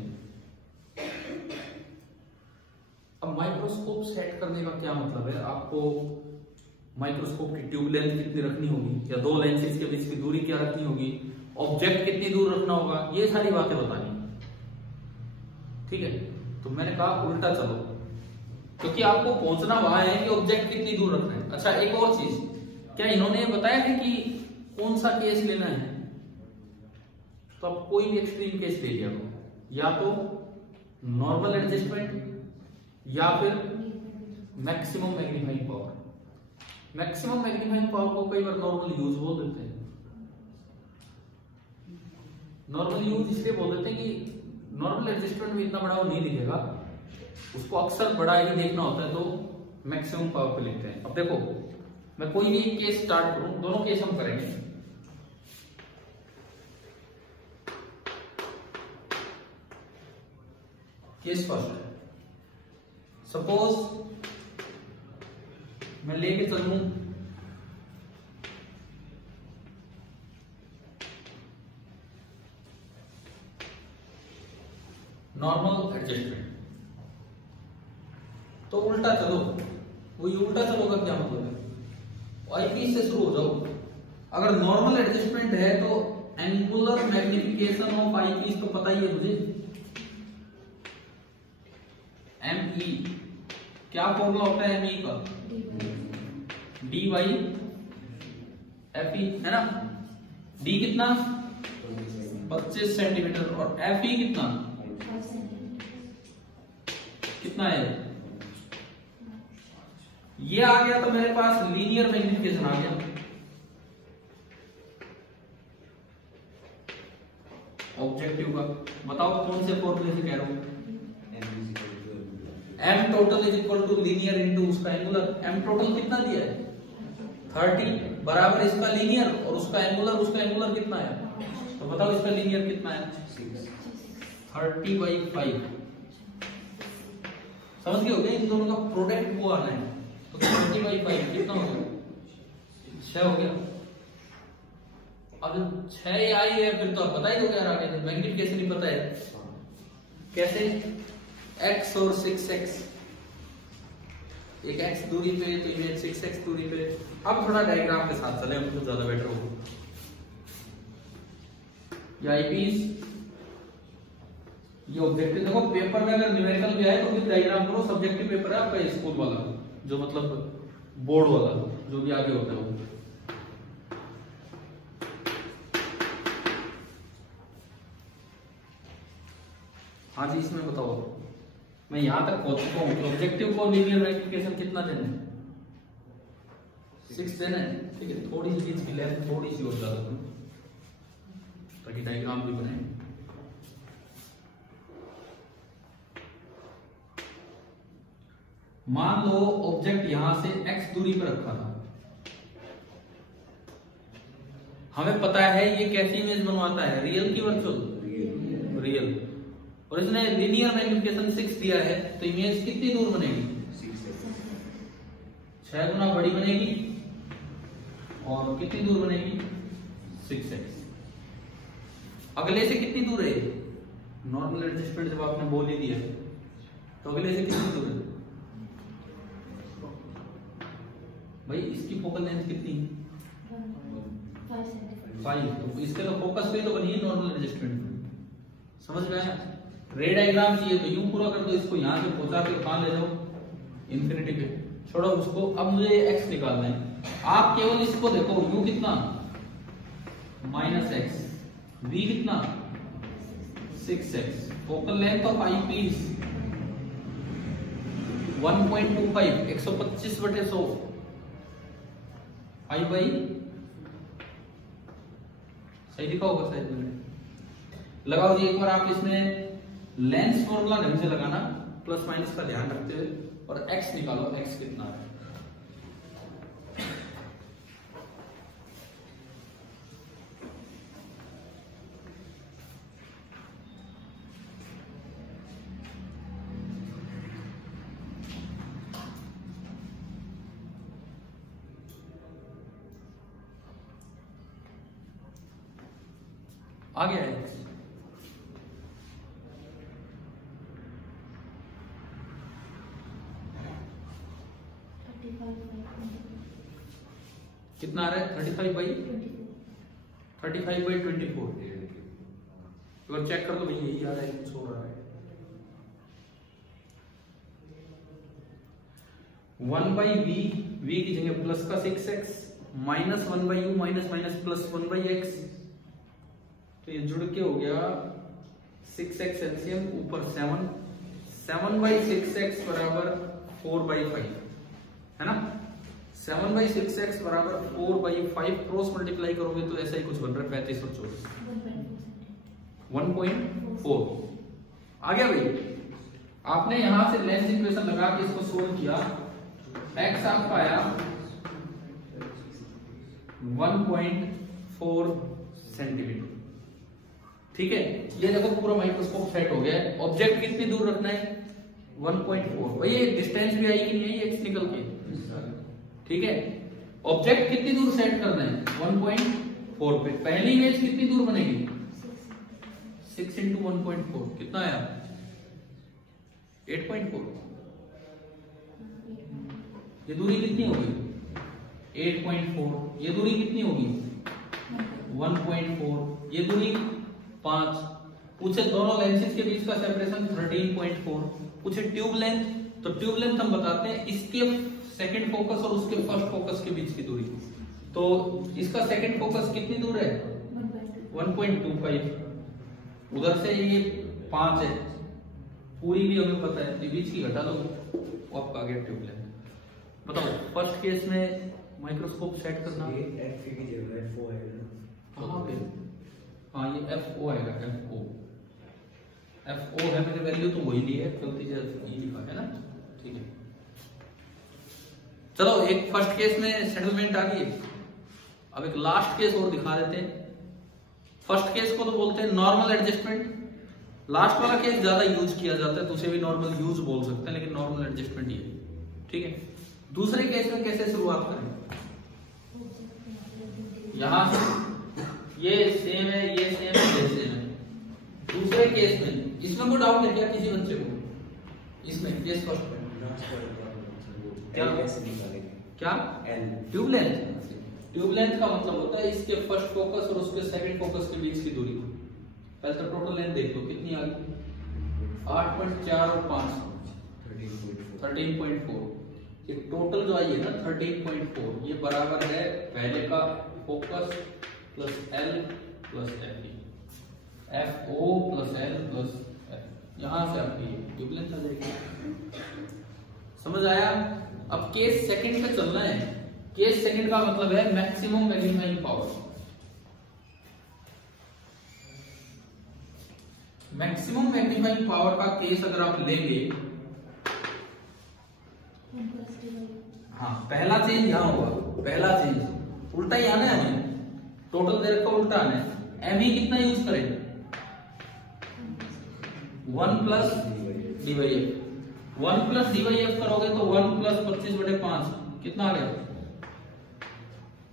अब माइक्रोस्कोप सेट करने का क्या मतलब है, आपको माइक्रोस्कोप की ट्यूब लेंथ कितनी रखनी होगी, या दो लेंसेज के बीच की दूरी क्या रखनी होगी, ऑब्जेक्ट कितनी दूर रखना होगा, ये सारी बातें बतानी, ठीक है। तो मैंने कहा उल्टा चलो, क्योंकि आपको पहुंचना वहां है कि ऑब्जेक्ट कितनी दूर रखना है। अच्छा एक और चीज, क्या इन्होंने बताया है कि कौन सा केस लेना है, तो आप कोई भी एक्सट्रीम केस ले लिया, या तो नॉर्मल एडजस्टमेंट या फिर maximum magnifying power. Maximum magnifying power को कई बार नॉर्मल यूज बोल देते हैं। नॉर्मल यूज इसलिए बोल देते हैं कि नॉर्मल एडजस्टमेंट में इतना बड़ा वो नहीं दिखेगा, उसको अक्सर बड़ा ही देखना होता है, तो मैक्सिमम पावर पे लिखते हैं। अब देखो मैं कोई भी केस स्टार्ट करूं, दोनों केस हम करेंगे। केस फर्स्ट, सपोज मैं लेके चलूं नॉर्मल एडजस्टमेंट। तो उल्टा चलो, वो उल्टा चलो का क्या मतलब है, आईपीस से शुरू हो जाओ। अगर नॉर्मल एडजस्टमेंट है तो एंगुलर मैग्निफिकेशन ऑफ आईपीस तो पता ही है मुझे, एमई क्या फॉर्मूला होता है एमई का, डी बाई एफ ई है ना। डी कितना 25 सेंटीमीटर और एफ ई कितना है, ये आ गया तो मेरे पास लीनियर मैग्निफिकेशन आ गया। ऑब्जेक्टिव का बताओ कौन से फॉर्मूले से कह रहा हूं, M total is equal to linear into उसका एंगुलर। एम टोटल कितना दिया है 30 बराबर इसका लीनियर और उसका एंगुलर कितना है, तो बताओ इसका लीनियर कितना है 30/5। समझ गए हो गया, इन दोनों का प्रोडक्ट वो आना है, तो 30/5 कितना हो गया 6 हो गया। अब 6 आई है फिर तो आप बता ही हो गया आगे, मैग्निफिकेशन ही पता है कैसे, x और 6x, एक x दूरी पे तो इमेज 6x दूरी पे। अब थोड़ा डायग्राम के साथ चले, हमको ज्यादा बेटर होगा। ये आईपीस, ये ऑब्जेक्टिव। देखो पेपर में अगर न्यूमेरिकल भी आए तो भी डायग्राम करो, सब्जेक्टिव पेपर है आपका स्कूल वाला, जो मतलब बोर्ड वाला जो भी आगे होता है वो। हाँ जी, इसमें बताओ, मैं यहां तक पहुंच चुका हूं। ऑब्जेक्टिव को लीनियर मैग्निफिकेशन कितना देना है 6 देना है, ठीक है। थोड़ी सी चीज की लेंथ थोड़ी सी और ज्यादा करूं ताकि डायग्राम भी बने। मान लो ऑब्जेक्ट यहां से x दूरी पर रखा था, हमें पता है ये कैसी इमेज बनवाता है, रियल की वर्चुअल, रियल। और इसने लीनियर मैग्निफिकेशन 6 दिया है, तो इमेज कितनी दूर बनेगी 6 गुना बड़ी बनेगी और कितनी दूर बनेगी 6x। अगले से कितनी दूर है, नॉर्मल एडजस्टमेंट जब आपने बोल ही दिया तो अगले से कितनी दूर है भाई, इसकी फोकल लेंथ कितनी 5, तो इसके तो फोकस पे तो बनी है नॉर्मल एडजस्टमेंट। समझ में आया, रे डायग्राम चाहिए तो यूं पूरा कर दो, इसको यहां से पहुंचा के कहां ले जाओ इंफिनिटी पे, छोड़ो उसको। अब मुझे x निकालना है, आप केवल इसको देखो, u कितना -x, v कितना 6x, focal length of eyepiece 1.25, 125/100 आई बाई, सही लिखा होगा शायद मैंने। लगाओ जी एक बार आप इसमें लेंस फॉर्मूला ढंग से लगाना, प्लस माइनस का ध्यान रखते हुए, और x निकालो, x कितना है। आ गया है कितना आ रहा है 35/24। अगर चेक कर लो भाई यही आ रहा है, कुछ हो रहा है। 1/v, v की जगह प्लस का 6x, -1/u minus plus 1/x, तो ये जुड़ के हो गया 6x एलसीएम ऊपर 7, 7/6x बराबर 4/5 है ना। 7/6x बराबर 4/5, क्रॉस मल्टीप्लाई करोगे तो ऐसा ही कुछ बन रहा है 35 और 24, 1.4 आ गया भाई। आपने यहां से लेंस इक्वेशन लगा के इसको सोल्व किया, x आपका आया 1.4 सेंटीमीटर, ठीक है। ये देखो पूरा माइक्रोस्कोप सेट हो गया है। ऑब्जेक्ट कितनी दूर रखना है 1.4, भाई ये डिस्टेंस भी आई कि नहीं है x निकल के, ठीक है। ऑब्जेक्ट कितनी दूर सेट करना है 1.4 पे। पहली इमेज कितनी दूर बनेगी 6 × 1.4 कितना आया 8.4। ये दूरी कितनी होगी? 8.4। ये दूरी कितनी होगी? 1.4। ये दूरी 5। पूछे दोनों लेंसेज के बीच का सेपरेशन 13.4। पूछे ट्यूब लेंथ, तो ट्यूब लेंथ हम बताते हैं इसके सेकंड फोकस और उसके फर्स्ट फोकस के बीच की दूरी। तो इसका सेकंड फोकस कितनी दूर है? 1.25। उधर से ये 5 है, पूरी भी हमें पता है, बीच की घटा दो वो आपका आ गया ट्यूब लेंथ। बताओ फर्स्ट केस में माइक्रोस्कोप सेट करना, ये एफ की जगह एफ ओ आएगा। कहाँ पे? हाँ ये एफ ओ आएगा, एफ ओ। एफ ओ है, मैंने वैल्यू तो वही ली है, गलती से ये लिखा है ना, ठीक है। चलो एक फर्स्ट केस में सेटलमेंट आ गई, अब एक लास्ट केस और दिखा देते हैं। फर्स्ट केस को तो बोलते हैं नॉर्मल एडजस्टमेंट, लास्ट वाला केस ज्यादा यूज किया जाता है तो उसे भी नॉर्मल यूज बोल सकते हैं, लेकिन नॉर्मल एडजस्टमेंट ही है, ठीक है। दूसरे केस में कैसे शुरुआत करें? यहां से ये सेम है, ये सेम है, ये सेम है। दूसरे केस में इसमें कोई डाउट है क्या किसी बच्चे को? इसमें केस फर्स्ट में क्या क्या ट्यूब लेंथ। ट्यूब लेंथ का मतलब होता है इसके फर्स्ट फोकस और उसके सेकंड फोकस के बीच की दूरी। पहले तो टोटल लेंथ देख लो कितनी आ गई, 8.4 और 5 13.4। ये टोटल जो आई है ना 13.4, ये बराबर है पहले का focus plus L plus F, F O plus L plus F. यहां से आपकी ट्यूब लेंथ आ जाएगी। समझ आया? अब केस सेकंड पे चलना है। केस सेकंड का मतलब है maximum magnifying power. Maximum magnifying power का केस अगर आप लेंगे, हाँ पहला चेंज यहां होगा, पहला चेंज उल्टा ही आना है हमें, टोटल देर का उल्टा आना है। एम ही कितना यूज करें? 1 plus D by F. 1 plus D by F करोगे तो 1 प्लस 25/5 कितना आ गया?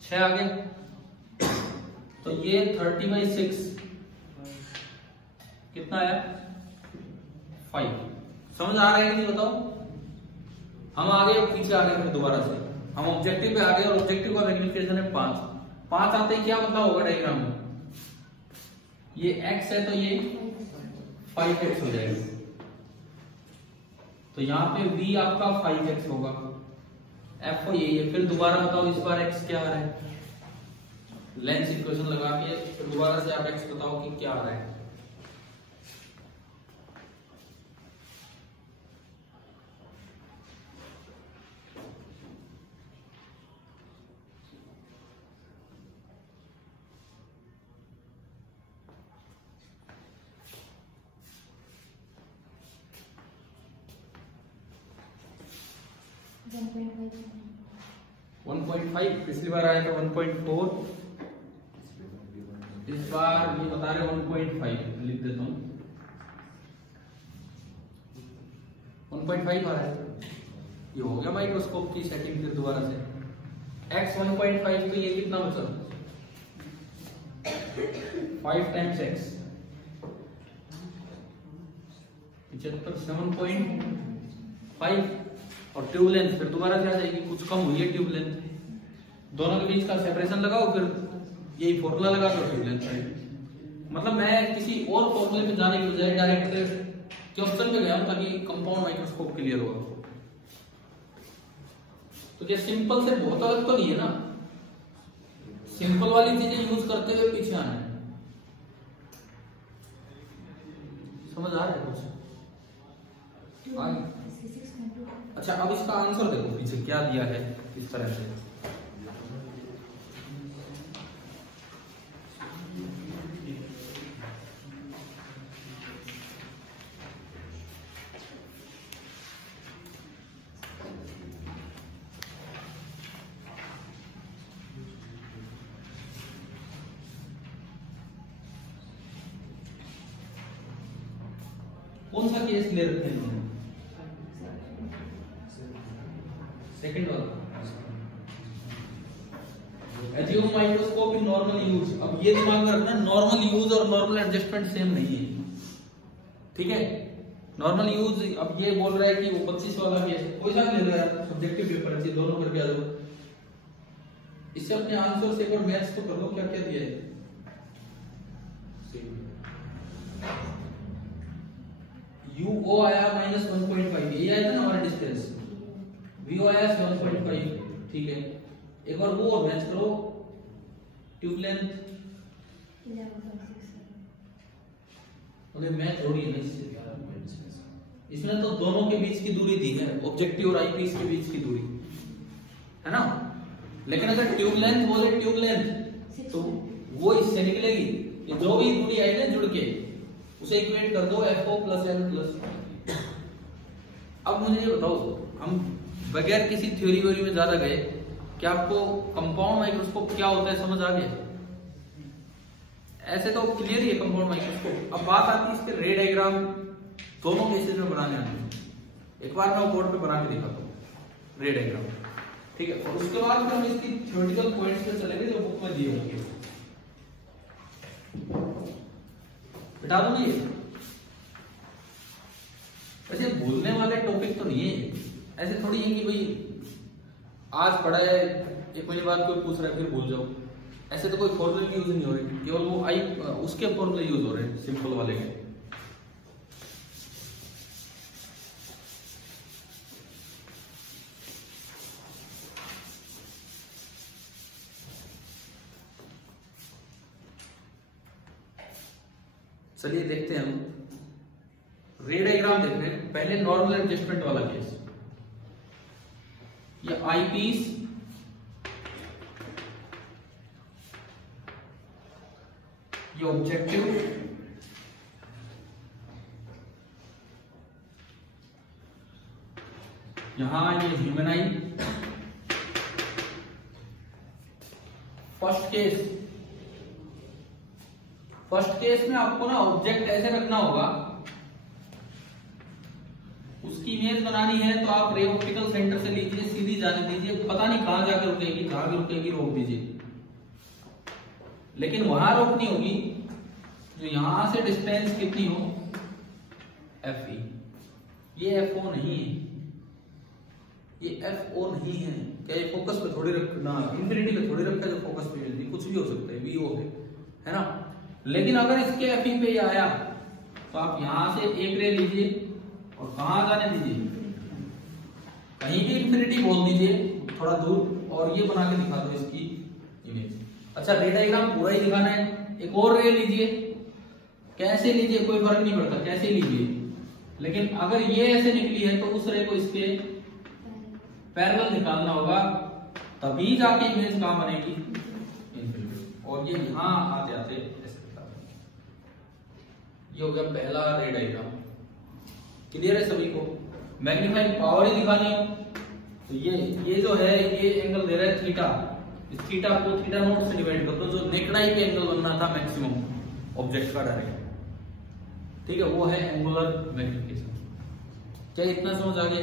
6 आ गया। तो ये 30/6 कितना आया? 5। समझ आ रहा है कि नहीं बताओ? हम आगे और पीछे आ गए, फिर दोबारा से हम ऑब्जेक्टिव पे आ गए और ऑब्जेक्टिव का मैग्निफिकेशन है 5 आते ही क्या मतलब होगा डायग्राम में? ये x है तो ये 5x हो जाएगा। तो यहाँ पे v आपका 5x होगा, f को यही है। फिर दोबारा बताओ इस बार x क्या आ रहा है? लेंस इक्वेशन लगा के फिर दोबारा से आप x बताओ कि क्या आ रहा है। वन 1.5 पिछली बार आया था 1.4, इस बार ये बता रहे 1.5, लिख देता हूं 1.5 आ रहा है। ये हो गया माइक्रोस्कोप की सेटिंग। फिर दोबारा से x 1.5 तो ये कितना बचा? 5 टाइम्स x 75 7.5 और ट्यूब लेंथ फिर दोबारा से आ जाएगी, कुछ कम हुई है ट्यूब लेंथ। दोनों के बीच का सेपरेशन लगाओ, फिर यही फॉर्मूला लगा दो, ट्यूब लेंथ आएगी। मतलब मैं किसी और फॉर्मूले में जाने की बजाय डायरेक्ट क्वेश्चन पे गया हूं ताकि कंपाउंड माइक्रोस्कोप क्लियर हो। तो ये सिंपल से बहुत अलग तो नहीं है ना, सिंपल वाली चीजें यूज करते हुए पीछे आना है। समझ आ रहा है कुछ? अच्छा अब इसका आंसर देखो पीछे क्या दिया है इस तरह से। कौन सा केस ले रखे हैं? सेकंड वाला, AJIO microscope in normal use. अब ये दिमाग में रखना, नॉर्मल यूज और नॉर्मल एडजस्टमेंट सेम नहीं है, ठीक है। Normal use. अब ये बोल रहा है कि वो 25 वाला केस कोई सा ले रहा है, सब्जेक्टिव पेपर है, दोनों करके आ जाओ। इससे अपने आंसर से एक बार मैच तो कर लो, क्या क्या दिया है। UO आया -1.5, ये आया था ना हमारा डिस्टेंस, VO आया 1.5, ठीक है। एक बार वो मैच करो, ट्यूब लेंथ मैच हो रही है ना इससे, इसमें तो दोनों के बीच की दूरी दी है, ऑब्जेक्टिव और आईपीस के बीच की दूरी, है ना। लेकिन अगर ट्यूब लेंथ बोले, ट्यूब लेंथ तो वो इससे निकलेगी कि जो भी दूरी आई ना जुड़ के, उसे इक्वेट कर दो FO + L+। अब मुझे ये बताओ, हम बगैर किसी थ्योरी व्योरी में ज्यादा गए, क्या आपको कंपाउंड माइक्रोस्कोप क्या होता है समझ आ गया? ऐसे तो क्लियर ही है कंपाउंड माइक्रोस्कोप। अब बात आती है इसके रे डायग्राम दोनों केसेस में बनाने आने। एक बार मैं बोर्ड पे बना के दिखाता हूँ रे डायग्राम, ठीक है। और उसके बाद फिर हम इसकी थ्योरेटिकल पॉइंट्स पे चलेंगे जो बुक में दिए होंगे। बिठा दो ये, वैसे भूलने वाले टॉपिक तो नहीं है, ऐसे थोड़ी है कि भाई आज पढ़ा है, एक महीने बाद कोई पूछ रहा है फिर भूल जाओ। ऐसे तो कोई फॉर्मूले यूज नहीं हो रहे, केवल वो उसके फॉर्मूले यूज हो रहे हैं, सिंपल वाले के। चलिए देखते हैं हम रे डायग्राम देख रहे हैं। पहले नॉर्मल एडजस्टमेंट वाला केस, ये आईपीस ये ऑब्जेक्टिव, यहां ये ह्यूमन आई। फर्स्ट केस में आपको ना ऑब्जेक्ट ऐसे रखना होगा, उसकी इमेज बनानी है तो आप रे ऑप्टिकल सेंटर से लीजिए, सीधी जाने दीजिए, पता नहीं कहां जाकर रुकेगी, कहां रुकेगी रोक दीजिए। लेकिन वहां रोकनी होगी जो यहां से डिस्टेंस कितनी हो, FE। ये FO नहीं है, ये FO नहीं है। क्या ये फोकस पे थोड़ी रखना, इंफिनिटी पे थोड़ी रखा है जो फोकस पे मिलती, कुछ भी हो सकता है, VO है ना। लेकिन अगर इसके FE पे आया तो आप यहां से एक रे लीजिए और कहां जाने दीजिए, कहीं भी इंफिनिटी बोल दीजिए थोड़ा दूर, और ये बना के दिखा दो इसकी इमेज। अच्छा, रे डायग्राम पूरा ही दिखाना है। एक और रे लीजिए, कैसे लीजिए कोई फर्क नहीं पड़ता, कैसे लीजिए, लेकिन अगर ये ऐसे निकली है तो उस रे को इसके पैरेलल निकालना होगा, तभी जाके इमेज कहां बनेगी, इंफिनिटी। और ये यहां आते आते ऐसे दिखा दो। ये हो गया पहला रे डायग्राम। क्लियर है सभी को? मैग्नीफाइंग पावर ही दिखानी हो तो ये जो है, ये एंगल दे रहा है थीटा, इस थीटा को θ0 से डिवाइड कर दो, जो नेकड़ाई पे एंगल बनना था मैक्सिमम ऑब्जेक्ट का डायरेक्ट, ठीक है, वो है एंगुलर मैग्निफिकेशन। क्या इतना समझ आ गया?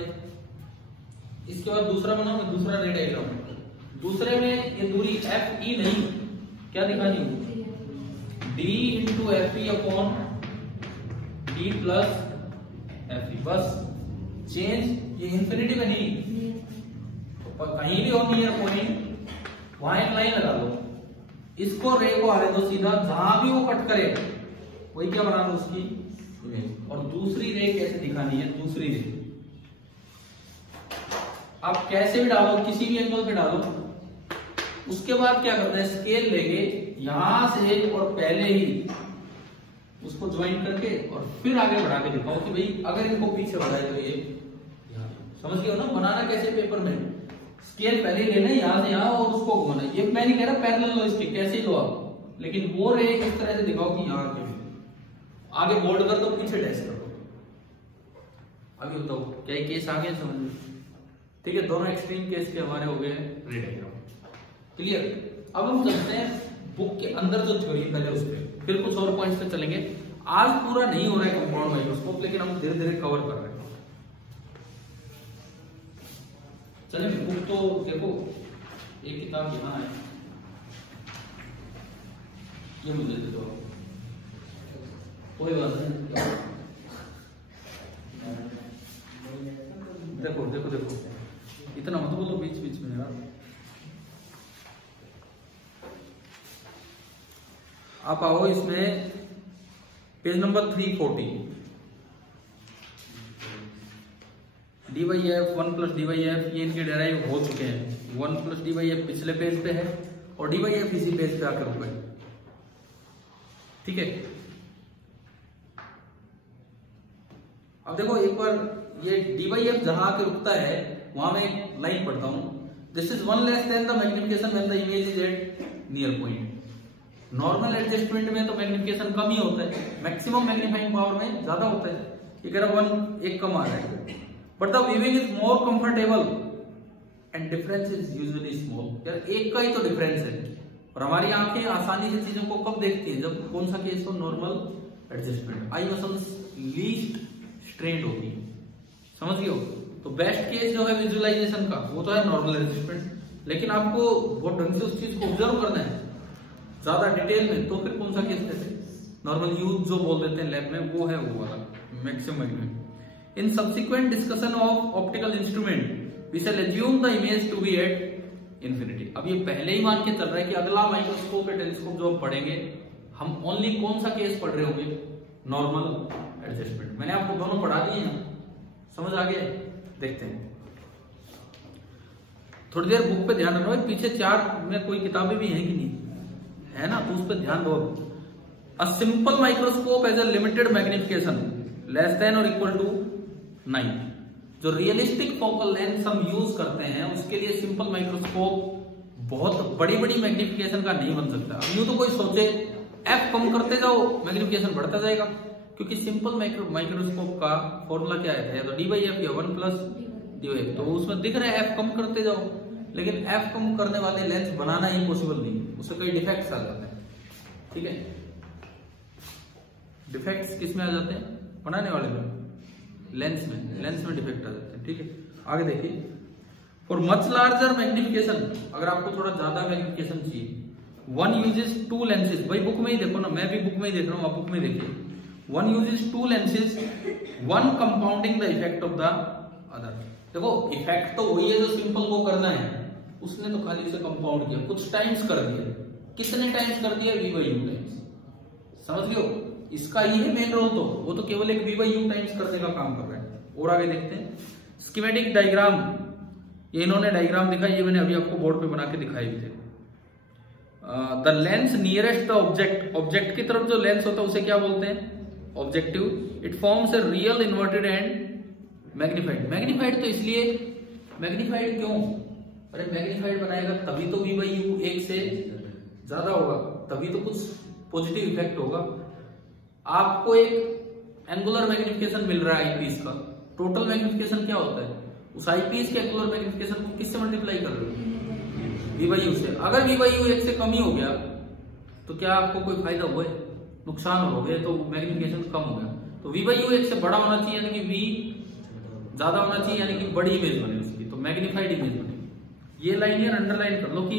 इसके बाद दूसरा बनाओ, दूसरा रे डायग्राम। दूसरे में ये दूरी FE नहीं, क्या दिखानी हो, D × FE/D + FE, बस। चेंज ये इंफिनिटी में नहीं, तो कहीं भी हो नियर पॉइंट वहां एक लाइन लगा दो, इसको रे को आने दो सीधा, जहां भी वो कट करे वही क्या बना दो उसकी इमेज। और दूसरी रे कैसे दिखानी है, दूसरी रे आप कैसे भी डालो, किसी भी एंगल पे डालो। उसके बाद क्या करना है, स्केल लेंगे यहां से और पहले ही उसको ज्वाइन करके और फिर आगे बढ़ा के दिखाओ कि भाई अगर इनको पीछे बढ़ाए तो ये यहाँ, समझ गए हो ना बनाना कैसे पेपर में। स्केल पहले लेना है यहां से यहां और उसको घुमाना। ये मैं नहीं कह रहा पैरेलल लो इसके, कैसे ही लो आप, लेकिन वो रे इस तरह से दिखाओ कि यहाँ आगे बोल्ड कर दो, पीछे डैश कर दो। अभी बताओ क्या केस आ गया समझ में? ठीक है, दोनों एक्सट्रीम केस के हमारे हो गए रे डायग्राम। क्लियर? अब हम चलते हैं बुक के अंदर जो थ्योरी पहले उस पर, फिर कुछ और पॉइंट्स पे चलेंगे। आज पूरा नहीं हो रहा है कंपाउंड माइक्रोस्कोप, लेकिन हम धीरे धीरे कवर कर रहे हैं। चलिए बुक तो देखो, एक किताब यहाँ है, ये मुझे दे दो, कोई बात नहीं, बीच में यार। आप आओ इसमें page number 340, D Y F 1 plus D Y F ये इनके डेराइव हो चुके हैं। 1 प्लस डी वाई एफ पिछले पेज पे है और डी वाई एफ इसी पेज पे आकर रुका है। ठीक है, अब देखो एक बार ये डी वाई एफ जहां आके रुकता है वहां मैं एक लाइन पढ़ता हूं, this is 1 less than the magnification when the image is at near point. Normal adjustment में तो मैग्निफिकेशन कम ही होता है, मैक्सिमम मैग्नीफाइंग पावर में ज्यादा होता है। ये कह रहा 1 एक कम आ रहा है, but the viewing is more comfortable and difference is usually small. यार एक का ही तो डिफरेंस है और हमारी आंखें आसानी से चीजों को कब देखती हैं, जब कौन सा केस हो, normal adjustment, eye muscles least strained होगी, समझ गए हो। तो बेस्ट केस जो है विजुअलाइजेशन का वो तो है नॉर्मल एडजस्टमेंट, लेकिन आपको बहुत ढंग से उस चीज को ऑब्जर्व करना है ज्यादा डिटेल में, तो फिर कौन सा केस कहते हैं, नॉर्मल यूज जो बोल देते हैं लैब में, वो है वो वाला मैक्सिमम में। In subsequent discussion of optical instrument we shall assume the image to be at infinity. अब ये पहले ही मान के चल रहा है कि अगला माइक्रोस्कोप या टेलीस्कोप जो हम पढ़ेंगे, हम ओनली कौन सा केस पढ़ रहे होंगे, नॉर्मल एडजस्टमेंट। मैंने आपको दोनों पढ़ा दिए हैं, समझ आ गया। देखते हैं, थोड़ी देर बुक पे ध्यान रखो, पीछे 4 में कोई किताबें भी हैं कि नहीं है ना, तो उस पर ध्यान दो। A simple microscope has a limited magnification less than और इक्वल टू 9। जो रियलिस्टिक फोकल लेंथ हम यूज करते हैं उसके लिए सिंपल माइक्रोस्कोप बहुत बड़ी बड़ी मैग्निफिकेशन का नहीं बन सकता। अब यूं तो कोई सोचे एफ कम करते जाओ मैग्निफिकेशन बढ़ता जाएगा, क्योंकि सिंपल माइक्रोस्कोप का फॉर्मूला क्या है, तो डी बाई एफ या 1 प्लस डी वाई एफ। तो उसमें दिख रहा है एफ कम करते जाओ, लेकिन एफ कम करने वाले लेंस बनाना ही पॉसिबल नहीं, उससे कई डिफेक्ट्स आ जाते हैं। ठीक है, डिफेक्ट्स किस में आ जाते हैं, बनाने वाले में, लेंस में डिफेक्ट आ जाते हैं। ठीक है, आगे देखिए, फॉर मच लार्जर मैग्निफिकेशन, अगर आपको थोड़ा ज्यादा मैग्निफिकेशन चाहिए, 1 यूजेस 2 लेंसेज। भाई बुक में ही देखो ना, मैं भी बुक में ही देख रहा हूँ, आप बुक में देखिए। 1 uses 2 lenses, 1 compounding the effect of the other। देखो इफेक्ट तो वही है जो सिंपल को करना है, उसने तो खाली उसे कंपाउंड किया, कुछ टाइम्स कर दिया। कितने टाइम्स कर दिया, v by u टाइम्स, समझ लो। इसका ही है मेन रोल, तो वो तो केवल एक v by u टाइम्स करने का काम कर रहा है। और आगे देखते हैं, स्कीमेटिक डायग्राम, ये इन्होंने डायग्राम दिखा, ये मैंने अभी आपको बोर्ड पे बना के दिखाए भी थे। The lens nearest the object, object की तरफ जो लेंस होता है उसे क्या बोलते हैं, objective. It forms a real inverted and magnified. Magnified तो इसलिए, मैग्नीफाइड क्यों, अरे मैग्नीफाइड बनाएगा तभी तो v by u 1 से ज्यादा होगा, तभी तो कुछ पॉजिटिव इफेक्ट होगा। आपको एक एंगुलर मैग्निफिकेशन मिल रहा है आईपीस का, टोटल मैग्निफिकेशन क्या होता है, उस आईपीस के एंगुलर मैग्निफिकेशन को किससे मल्टीप्लाई कर रहे हो, v by u से। अगर v by u 1 से कम ही हो गया तो क्या आपको कोई फायदा हुआ है, नुकसान हो गया, तो मैग्निफिकेशन कम हो गया। तो v by u 1 से बड़ा होना चाहिए, यानी कि v ज्यादा होना चाहिए, यानी कि बड़ी इमेज बने उसकी, तो मैग्निफाइड इमेज बने। ये लाइन यार अंडरलाइन कर लो कि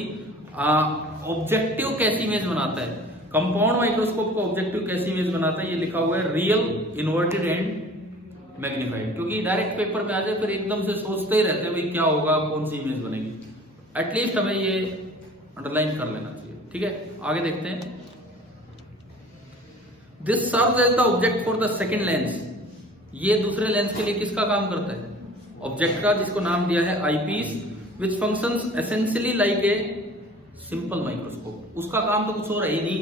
ऑब्जेक्टिव कैसी इमेज बनाता है, कंपाउंड माइक्रोस्कोप को ऑब्जेक्टिव कैसी इमेज बनाता है, ये लिखा हुआ है रियल इन्वर्टेड एंड मैग्नीफाइड। क्योंकि डायरेक्ट पेपर में आ जाए फिर एकदम से सोचते ही रहते हैं भाई क्या होगा, कौन सी इमेज बनेगी, एटलीस्ट हमें ये अंडरलाइन कर लेना चाहिए। ठीक है, आगे देखते हैं। This serves as the object for the second lens. ये दूसरे लेंस के लिए किसका काम करता है, ऑब्जेक्ट का, जिसको नाम दिया है eyepiece, which functions essentially like a simple microscope. उसका काम तो कुछ और है ही नहीं,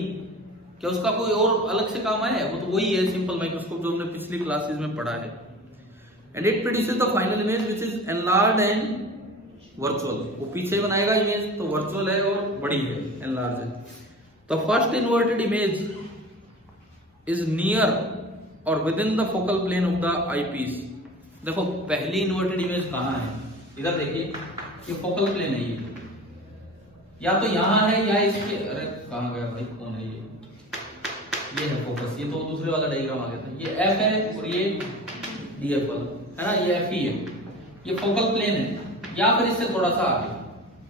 क्या उसका कोई और अलग से काम है, वो तो वही है सिंपल माइक्रोस्कोप जो हमने पिछली क्लासेस में पढ़ा है। And it produces the final image which is enlarged and virtual. वो पीछे बनाएगा इमेज तो वर्चुअल है और बड़ी है, एनलार्ज है। The first inverted image is near और within the focal plane of the eyepiece. देखो पहली इन्वर्टेड इमेज कहाँ है, इधर देखिए, ये फोकल प्लेन है, ये या तो यहां है या इसके, अरे कहां गया भाई, कौन है ये है फोकस, ये तो दूसरे वाला डायग्राम आ गया था। ये एफ है और ये डीएफ वाला है ना, ये एफ ही है, ये फोकल प्लेन है, या फिर इससे थोड़ा सा आगे।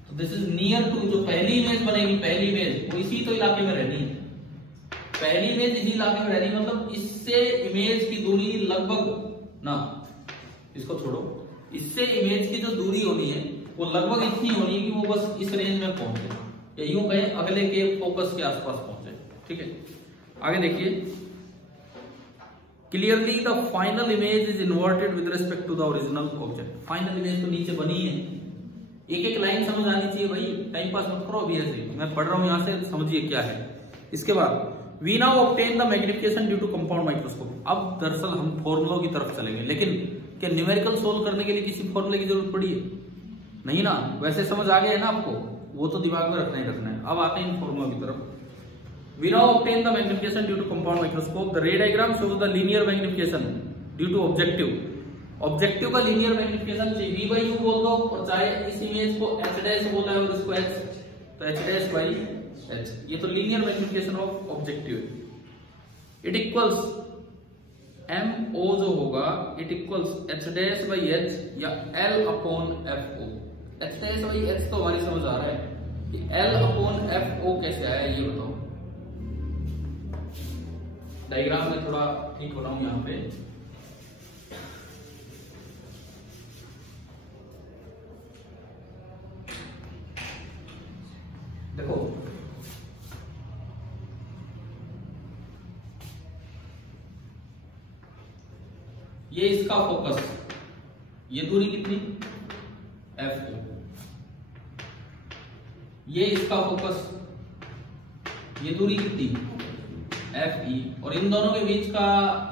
तो दिस इज नियर टू, जो पहली इमेज बनेगी, पहली इमेज वो इसी तो इलाके में रहनी है, पहली इमेज इसी इलाके में रहनी, मतलब इससे इमेज की दूरी लगभग ना, इसको छोड़ो, इससे इमेज की जो दूरी होनी है वो लगभग इतनी होनी है कि वो बस इस रेंज में पहुंचे, या यूं कहें अगले के फोकस के आसपास पहुंचे। ठीक है, आगे देखिए, clearly the final image is inverted with respect to the original object. Final image तो नीचे बनी है, एक एक लाइन समझ आनी चाहिए भाई, टाइम पास मत करो अभी ऐसे, मैं पढ़ रहा हूं यहां से, समझिए क्या है। इसके बाद we now obtain the magnification due to compound microscope. अब दरअसल हम फॉर्मूलों की तरफ चलेंगे, लेकिन क्या न्यूमेरिकल सोल्व करने के लिए किसी फॉर्मूले की जरूरत पड़ी है? नहीं ना, वैसे समझ आ गया है ना आपको, वो तो दिमाग में रखना ही रखना है। अब आते हैं इन फॉर्मूलों की तरफ। We now obtain the magnification due to compound microscope. The ray diagram shows the linear magnification due to objective. Objective का लीनियर मैग्निफिकेशन चाहे v by u बोल दो, और चाहे इस इमेज को h डैश बोला है और इसको h, तो h डैश by h, ये तो लीनियर मैग्निफिकेशन ऑफ ऑब्जेक्टिव है। इट इक्वल्स mo जो होगा, it equals h dash by h या l upon fo। h dash by h तो हमारी समझ आ रहा है, l अपॉन fo कैसे आया ये बताओ। डायग्राम में थोड़ा ठीक बनाऊं यहां पे, देखो ये इसका फोकस, ये दूरी कितनी FO, ये इसका फोकस, ये दूरी कितनी FE, और इन दोनों के बीच का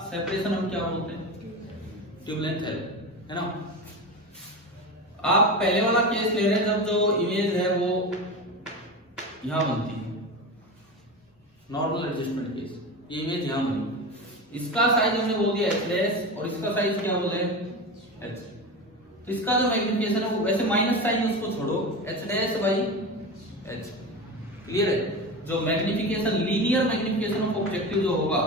सेपरेशन हम क्या बोलते हैं, ट्यूब लेंथ L, है ना। आप पहले वाला केस ले रहे हैं जब जो इमेज है वो यहां बनती है, नॉर्मल एडजस्टमेंट केस, ये इमेज यहां बनी, इसका साइज हमने बोल दिया h डैश और इसका साइज क्या बोले h, तो इसका जो मैग्निफिकेशन है वो वैसे माइनस साइन उसको छोड़ो, h dash by h, clear है। जो magnification linear magnification of objective जो होगा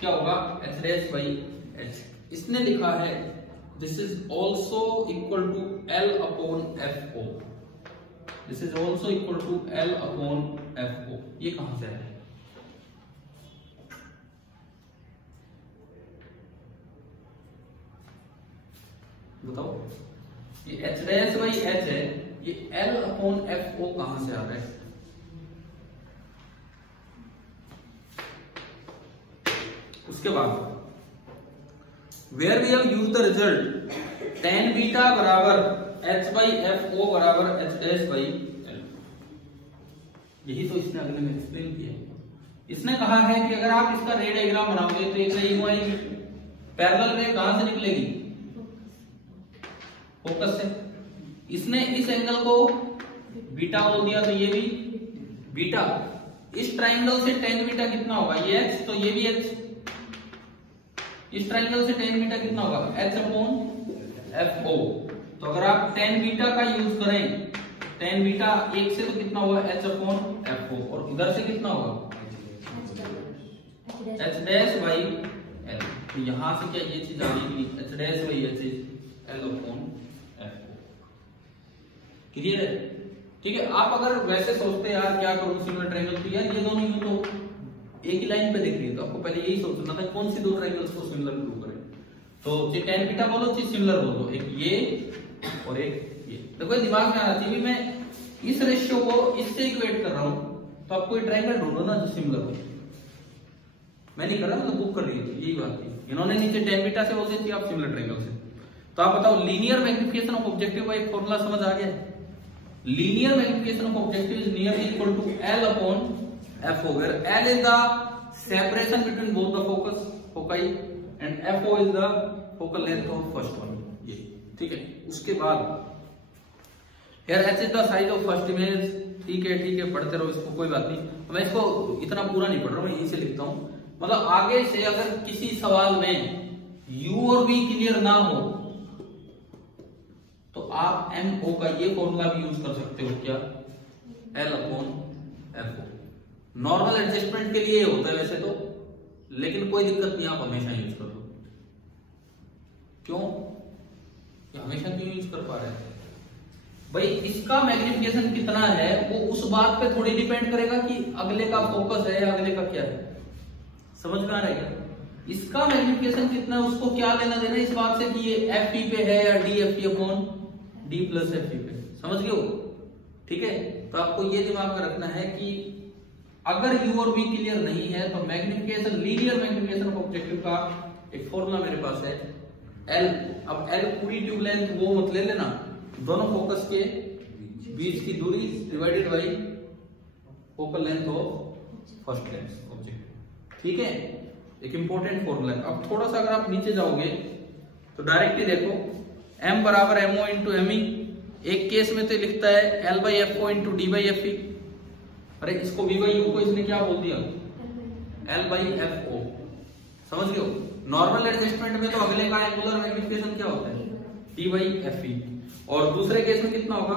क्या होगा, h डैश बाई h। इसने लिखा है this is also equal to l upon fo, this is also equal to l upon fo। ये कहां से है, बताओ। ये h डैश बाई h है, ये l अपॉन fo कहां से आ रहा है। उसके बाद where we have used the result tan beta बराबर h बाई fo बराबर h डैश बाई l, यही तो इसने अगले में एक्सप्लेन किया। इसने कहा है कि अगर आप इसका रे डायग्राम बनाओगे तो एक रे आएगी, पैरेलल रे कहां से निकलेगी, फोकस से। इसने इस एंगल को बीटा बोल दिया, तो ये भी बीटा। इस ट्राइंगल से tan बीटा कितना होगा, ये h, तो ये भी h। इस ट्राइंगल से tan बीटा कितना होगा, h अपॉन fo। तो अगर आप tan बीटा का यूज करें, tan बीटा एक से तो कितना होगा h अपॉन fo, और इधर से कितना होगा h डैश बाई l। तो यहां से क्या ये चीज आ गई, h dash by h l upon fo, clear है। ठीक है, आप अगर वैसे सोचते हैं यार क्या करूं सिमिलर ट्रायंगल, तो यार ये दोनों यूं तो एक ही लाइन पे देख रही है, तो आपको पहले यही सोचना था कौन सी दो ट्रायंगल्स को सिमिलर प्रूव करें। तो ये tan बीटा बोलो, चीज सिमिलर बोलो, एक ये और एक ये। देखो दिमाग में आना चाहिए, मैं इस रेशियो को इससे इक्वेट कर रहा हूं, तो आपको ये ट्रायंगल ढूंढो ना जो सिमिलर हो। मैं नहीं कर रहा, मतलब बुक कर रही थी, यही बात थी। इन्होंने नीचे tan बीटा से बोल दी थी, आप सिमिलर ट्रायंगल से। तो आप बताओ लीनियर मैग्निफिकेशन ऑफ ऑब्जेक्टिव का एक फॉर्मूला समझ आ गया। Linear magnification of objective is nearly equal to l upon fo, where l is the separation between both the foci and fo is the focal length of first one, ये ठीक है। उसके बाद here h is the size of first image, ठीक है पढ़ते रहो इसको, कोई बात नहीं। मैं इसको इतना पूरा नहीं पढ़ रहा हूँ, मैं यहीं से लिखता हूँ। मतलब आगे से अगर किसी सवाल में u और v क्लियर ना हो तो आप mo का ये फॉर्मूला भी यूज कर सकते हो, क्या l upon fo। Normal adjustment के लिए होता है वैसे तो, लेकिन कोई दिक्कत नहीं, आप हमेशा यूज कर लो। क्यों, हमेशा क्यों यूज कर पा रहे हैं भाई, इसका मैग्निफिकेशन कितना है वो उस बात पे थोड़ी डिपेंड करेगा कि अगले का फोकस है, अगले का क्या है। समझ में आ रहा है क्या, इसका मैग्निफिकेशन कितना है उसको क्या लेना देना इस बात से कि ये FE पे है या DFE upon D plus F पे, समझ गए हो? ठीक है, तो आपको ये दिमाग में रखना है कि अगर U और V क्लियर नहीं है तो magnification, linear magnification of objective का एक फॉर्मूला मेरे पास है L। अब L पूरी ट्यूब लेंथ वो मत ले लेना, दोनों फोकस के बीच की दूरी divided by focal length of first lens object. ठीक है, एक इंपॉर्टेंट फॉर्मूला है। अब थोड़ा सा अगर आप नीचे जाओगे तो डायरेक्टली देखो M बराबर MO इंटू ME, एक केस में तो लिखता है L by FO into D by FE। अरे इसको V बाई U को इसने क्या बोल दिया, L बाई FO, समझ गए हो? नॉर्मल एडजस्टमेंट में तो अगले का एंगुलर मैग्निफिकेशन क्या होता है, D बाई FE, और दूसरे केस में कितना होगा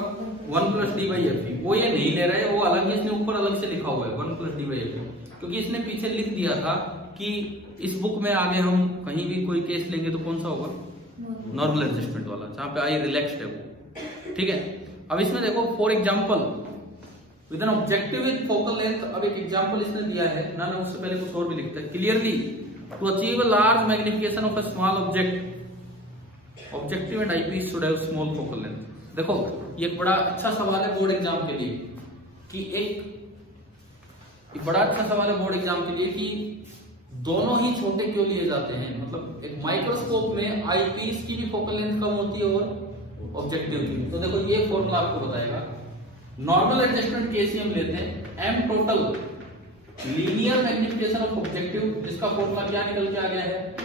1 प्लस D बाई FE। वो ये नहीं ले रहा है, वो अलग इसने ऊपर अलग से लिखा हुआ है 1 प्लस D बाई FE, क्योंकि इसने पीछे लिख दिया था कि इस बुक में आगे हम कहीं भी कोई केस लेंगे तो कौन सा होगा, नॉर्मल एडजस्टमेंट वाला, जहां पे आई रिलैक्स्ड है वो। ठीक है, अब इसमें देखो for example with an objective with focal length, अब एक एग्जांपल इसने दिया है ना, उससे पहले कुछ और भी लिखता है, clearly to achieve a large magnification of a small object, objective and eyepiece should have small focal length. देखो ये एक बड़ा अच्छा सवाल है बोर्ड एग्जाम के लिए, कि एक बड़ा अच्छा सवाल है बोर्ड एग्जाम के लिए कि दोनों ही छोटे क्यों लिए जाते हैं। मतलब एक माइक्रोस्कोप में आईपीस की भी फोकल लेंथ कम होती है और ऑब्जेक्टिव की। तो देखो ये फॉर्मूला आपको बताएगा, नॉर्मल एडजस्टमेंट केस ही हम लेते हैं, M total linear magnification of objective, जिसका फॉर्मूला क्या निकल के आ गया है,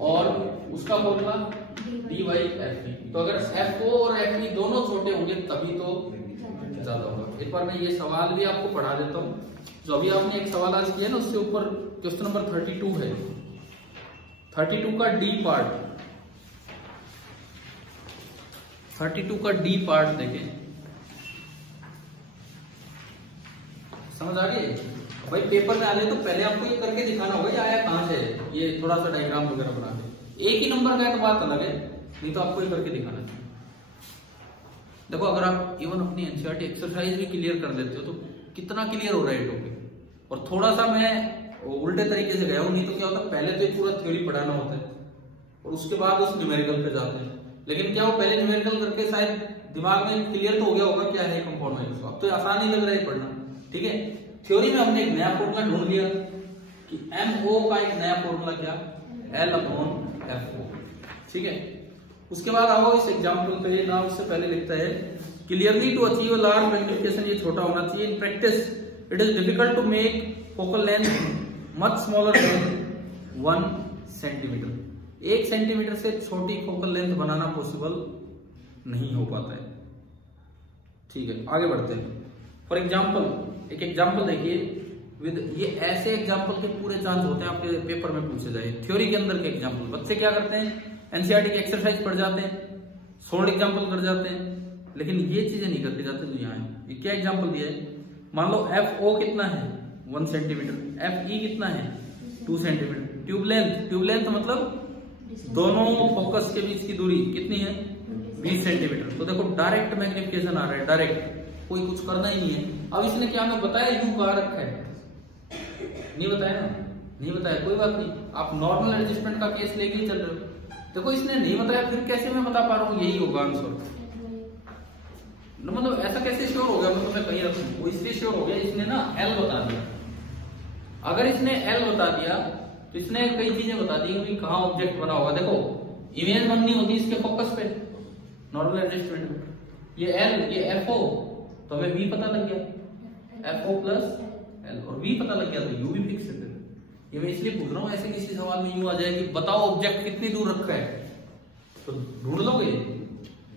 और उसका फॉर्मूला D बाई FE। तो अगर FO और FE दोनों छोटे होंगे तभी तो ज्यादा होगा। एक बार मैं ये सवाल भी आपको पढ़ा देता हूँ, जो अभी आपने एक सवाल आज किया ना, उसके ऊपर क्वेश्चन नंबर 32 है, 32 का D पार्ट, 32 का D पार्ट देखें, समझ आ गई भाई? पेपर में आ जाए तो पहले आपको ये करके दिखाना होगा ये आया कहां से है, ये थोड़ा सा डायग्राम वगैरह बना के। एक ही नंबर का है तो बात अलग है, नहीं तो आपको ये करके दिखाना चाहिए। देखो अगर आप इवन अपनी एनसीईआरटी एक्सरसाइज भी क्लियर कर लेते हो तो कितना क्लियर हो रहा है टॉपिक। और थोड़ा सा मैं उल्टे तरीके से गया हूं, नहीं तो क्या होता है पहले तो ये पूरा थ्योरी पढ़ाना होता है और उसके बाद उस न्यूमेरिकल पे जाते हैं। लेकिन क्या वो पहले न्यूमेरिकल करके शायद दिमाग में क्लियर तो हो गया होगा क्या है कंपाउंड माइक्रोस्कोप, अब तो आसान ही लग रहा है पढ़ना। ठीक है, थ्योरी में हमने एक नया फॉर्मूला ढूंढ लिया कि MO का एक नया फॉर्मूला क्या, L अपॉन FO। ठीक है, उसके बाद आओ इस एग्जांपल पे ना, उससे पहले लिखता है clearly to achieve a large magnification, ये छोटा होना चाहिए। In practice it is difficult to make focal length much smaller than 1 centimetre. 1 centimetre से छोटी फोकल लेंथ बनाना पॉसिबल नहीं हो पाता है। ठीक है, आगे बढ़ते हैं। फॉर एग्जाम्पल एक एग्जाम्पल देखिए, विद ये ऐसे एग्जाम्पल के पूरे चांस होते हैं आपके पेपर में पूछे जाए, थ्योरी के अंदर के एग्जाम्पल। बच्चे क्या करते हैं, एनसीईआरटी की एक्सरसाइज पढ़ जाते हैं, शॉर्ट एग्जाम्पल कर जाते हैं, लेकिन ये चीजें नहीं करके जाते। तो यहाँ है, ये क्या एग्जाम्पल दिया है, मान लो FO कितना है 1 सेंटीमीटर, FE कितना है 2 सेंटीमीटर। ट्यूब लेंथ मतलब दोनों फोकस के बीच की दूरी कितनी है 20 सेंटीमीटर। तो देखो डायरेक्ट मैग्निफिकेशन आ रहा है, डायरेक्ट, कोई कुछ करना ही नहीं है। अब इसने क्या हमें बताया, यू कहा रखा है, नहीं बताया ना, नहीं बताया, कोई बात नहीं, आप नॉर्मल एडजस्टमेंट का केस लेके ही चल रहे हो। देखो इसने नहीं बताया, फिर कैसे मैं बता पा रहा हूँ यही होगा आंसर। मतलब ऐसा कैसे श्योर हो गया, मतलब मैं कहीं रखूं, वो इसलिए श्योर हो गया इसने ना L बता दिया। अगर इसने L बता दिया तो इसने कई चीजें बता दी कि कहाँ ऑब्जेक्ट बना होगा। देखो इमेज बननी होती इसके फोकस पे नॉर्मल एडजस्टमेंट में, ये L ये FO, तो हमें V पता लग गया, FO प्लस L, और V पता लग गया तो U भी फिक्स है। ये मैं इसलिए पूछ रहा हूँ, ऐसे किसी सवाल में यूं आ जाए कि बताओ ऑब्जेक्ट कितनी दूर रखा है, तो ढूंढ लोगे।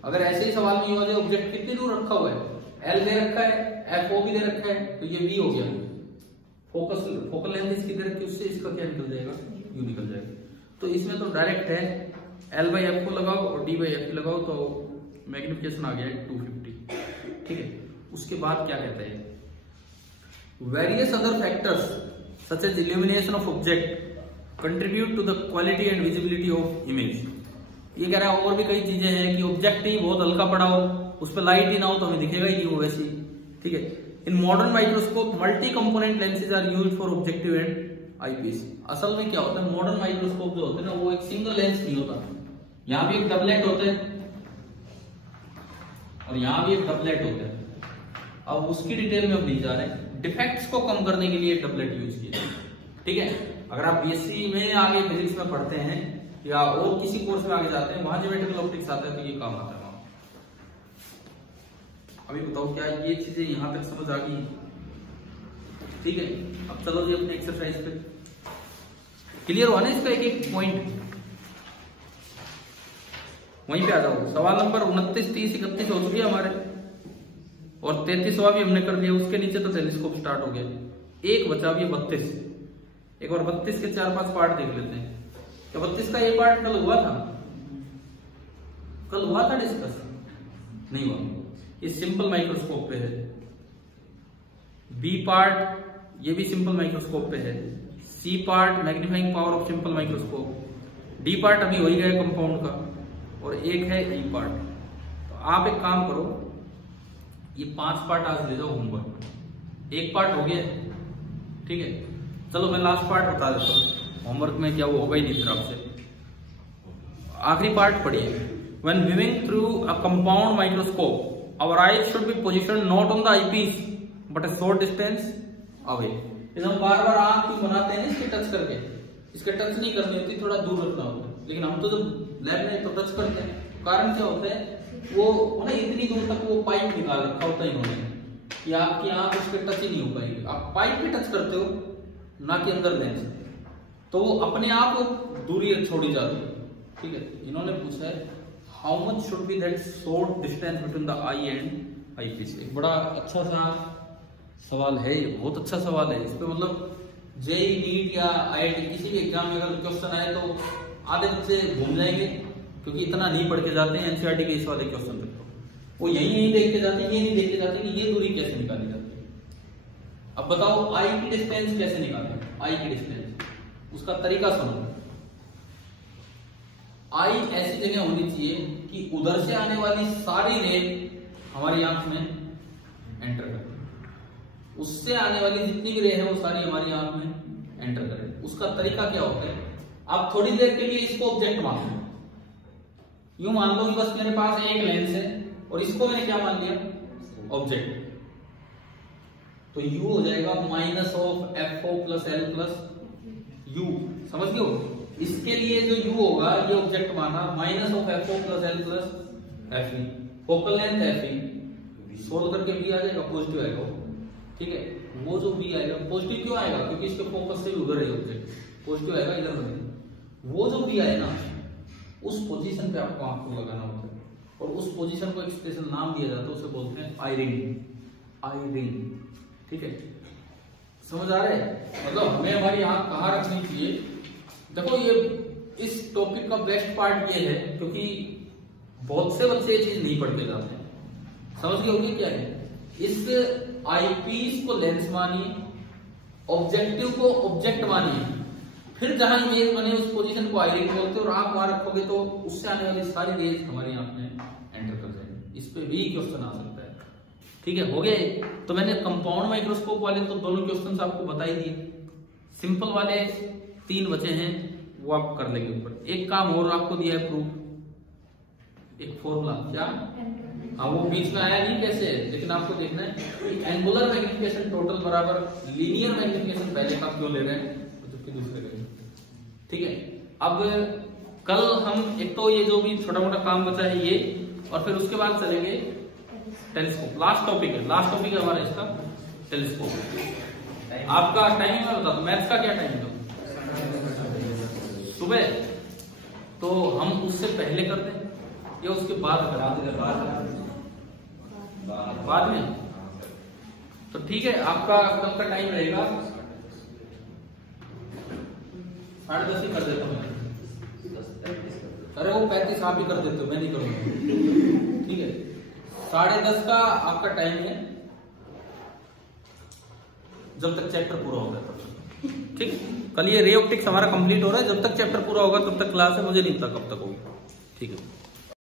अगर ऐसे ही सवाल में यूं आ जाए ऑब्जेक्ट कितनी दूर रखा हुआ है, L दे रखा है, FO भी दे रखा है, तो ये V हो गया। फोकल लेंथ इसकी दे रखी, उससे इसका क्या निकल जाएगा, U निकल जाएगा। तो इसमें तो डायरेक्ट है, L बाई FO लगाओ और D बाई FE लगाओ तो मैग्निफिकेशन आ गया 250। ठीक है, उसके बाद क्या कहते हैं, various other factors such as illumination of object contribute to the quality and visibility of image। ये कह रहा है और भी कई चीजें हैं कि ऑब्जेक्ट ही बहुत हल्का पड़ा हो, उस पर लाइट ही ना हो तो हमें दिखेगा ही नहीं वो वैसी। ठीक है, in modern microscope multi component lenses are used for objective and eyepiece. असल में क्या होता है, मॉडर्न माइक्रोस्कोप जो होते हैं ना वो एक सिंगल लेंस नहीं होता, यहाँ भी एक डबलेट होता है, और यहाँ भी एक डबलेट होता है। अब उसकी डिटेल में हम नहीं जा रहे हैं, डिफेक्ट्स को कम करने के लिए डबलेट यूज किया, ठीक है। अगर आप बीएससी में आगे फिजिक्स में पढ़ते हैं या और किसी कोर्स में आगे जाते हैं, वहां ज्योमेट्रिकल ऑप्टिक्स आता है तो ये काम आता है वहां। अभी बताओ क्या ये चीजें यहां तक समझ आ गई, ठीक है। अब चलो जी अपने एक्सरसाइज पे, क्लियर हुआ ना इसका एक एक पॉइंट, वहीं पे आ जाओ। सवाल नंबर 29, 30, 31 हो चुकी है हमारे, और 33वां भी हमने कर लिया। उसके नीचे तो टेलीस्कोप स्टार्ट हो गया, एक बचा भी 32। एक बार 32 के 4-5 पार्ट देख लेते हैं। क्या 32 का ये पार्ट कल हुआ था? कल हुआ था डिस्कस? नहीं हुआ। ये सिंपल माइक्रोस्कोप पे है। बी पार्ट ये भी सिंपल माइक्रोस्कोप पे है। C part magnifying power of simple microscope. D part अभी हो ही गया कंपाउंड का, और एक है ई पार्ट। तो आप एक काम करो, ये 5 पार्ट आज ले जाओ होमवर्क। एक पार्ट हो गया, ठीक है। चलो मैं लास्ट पार्ट बता देता हूँ होमवर्क में, क्या वो होगा ही नहीं फिर आपसे। आखिरी पार्ट पढ़िए। When viewing through a compound microscope our eyes should be positioned not on the eyepiece but a short distance away. हम बार बार आंख क्यों बनाते हैं इसके टच करके, इसके टच नहीं करनी होती, थोड़ा दूर रखना होता है। लेकिन हम तो जब लैब में तो टच करते हैं, कारण क्या होता है, वो ना इतनी दूर तक वो पाइप निकाल रखा होता है इन्होंने कि आपकी आंख उसके टच ही नहीं हो पाएगी। आप पाइप पे टच करते हो, ना कि अंदर लेंस, तो वो अपने आप दूरी छोड़ी जाती है, ठीक है। इन्होंने पूछा है how much should be that short distance between the eye and eyepiece. एक बड़ा अच्छा सा सवाल है ये, बहुत अच्छा सवाल है। इस पे मतलब जेई नीट या आईआईटी किसी भी एग्जाम में अगर क्वेश्चन आए तो आधे बच्चे घूम जाएंगे, क्योंकि इतना नहीं पढ़ के जाते हैं एनसीईआरटी के इस वाले क्वेश्चन तक। तो वो यही नहीं देख के जाते, ये नहीं देख के जाते कि ये दूरी कैसे निकाली जाती है। अब बताओ आई की डिस्टेंस कैसे निकालें? आई की डिस्टेंस उसका तरीका सुनो। आई ऐसी जगह होनी चाहिए कि उधर से आने वाली सारी रे हमारी आंख में एंटर करे, उससे आने वाली जितनी भी रे है वो सारी हमारी आंख में एंटर करे। उसका तरीका क्या होता है? आप थोड़ी देर के लिए इसको ऑब्जेक्ट मान लो, यूं मान लो कि बस मेरे पास एक लेंस है और इसको मैंने क्या मान लिया? ऑब्जेक्ट। तो u हो जाएगा minus of F O plus L plus U, समझ गए हो? इसके लिए जो u होगा ये ऑब्जेक्ट माना, minus of F O plus L plus F E, focal length F E, solve करके b आ जाएगा, पॉजिटिव आएगा, ठीक है। वो जो b आएगा पॉजिटिव क्यों आएगा? क्योंकि इसके फोकस से उधर है ऑब्जेक्ट, पॉजिटिव आएगा इधर बनेगा। वो जो b आए ना, उस पोजीशन पे आपको आंख को लगाना होता है, और उस पोजीशन को एक स्पेशल नाम दिया जाता है, उसे बोलते हैं आई रिंग। आई रिंग, ठीक है। समझ आ रहा है? मतलब हमें हमारी आंख कहाँ रखनी चाहिए। देखो ये इस टॉपिक का बेस्ट पार्ट ये है, क्योंकि बहुत से बच्चे ये चीज नहीं पढ़ के जाते हैं। समझ गए होंगे क्या है? इस आईपीस को लेंस मानिए, ऑब्जेक्टिव को ऑब्जेक्ट मानिए, फिर जहां इमेज बने उस पोजीशन को आई रिंग बोलते हैं, और आंख वहां रखोगे तो उससे आने वाली सारी रेज हमारी आंख में एंटर कर जाएंगी। इस पे भी क्वेश्चन आ सकता है, ठीक है। हो गए? तो मैंने कंपाउंड माइक्रोस्कोप वाले तो दोनों क्वेश्चन आपको बता ही दिए, सिंपल वाले 3 बचे हैं, वो आप कर लेंगे ऊपर। एक काम और आपको दिया है प्रूफ, एक फॉर्मूला, क्या? हाँ, वो बीच में आया नहीं कैसे, लेकिन आपको देखना है कि एंगुलर मैग्निफिकेशन टोटल बराबर लीनियर मैग्निफिकेशन पहले का क्यों ले रहे हैं जबकि दूसरे ले रहे हैं, ठीक है। अब कल हम एक तो ये जो भी छोटा मोटा काम बचा है ये, और फिर उसके बाद चलेंगे टेलीस्कोप। लास्ट टॉपिक है हमारा इसका टेलीस्कोप। आपका टाइमिंग मैं बता दूं, मैथ्स का क्या टाइमिंग है? सुबह, तो हम उससे पहले कर दें या उसके बाद बाद में? तो ठीक है, आपका कल का टाइम रहेगा 10:30 ही कर देता हूँ। अरे वो 35 आप ही कर देते हो, मैं नहीं करूंगा, ठीक है। 10:30 का आपका टाइम है, जब तक चैप्टर पूरा होगा तब तक, ठीक। कल ये रे ऑप्टिक्स हमारा कंप्लीट हो रहा है, जब तक चैप्टर पूरा होगा तब तक क्लास है, मुझे नहीं पता कब तक होगी, ठीक है।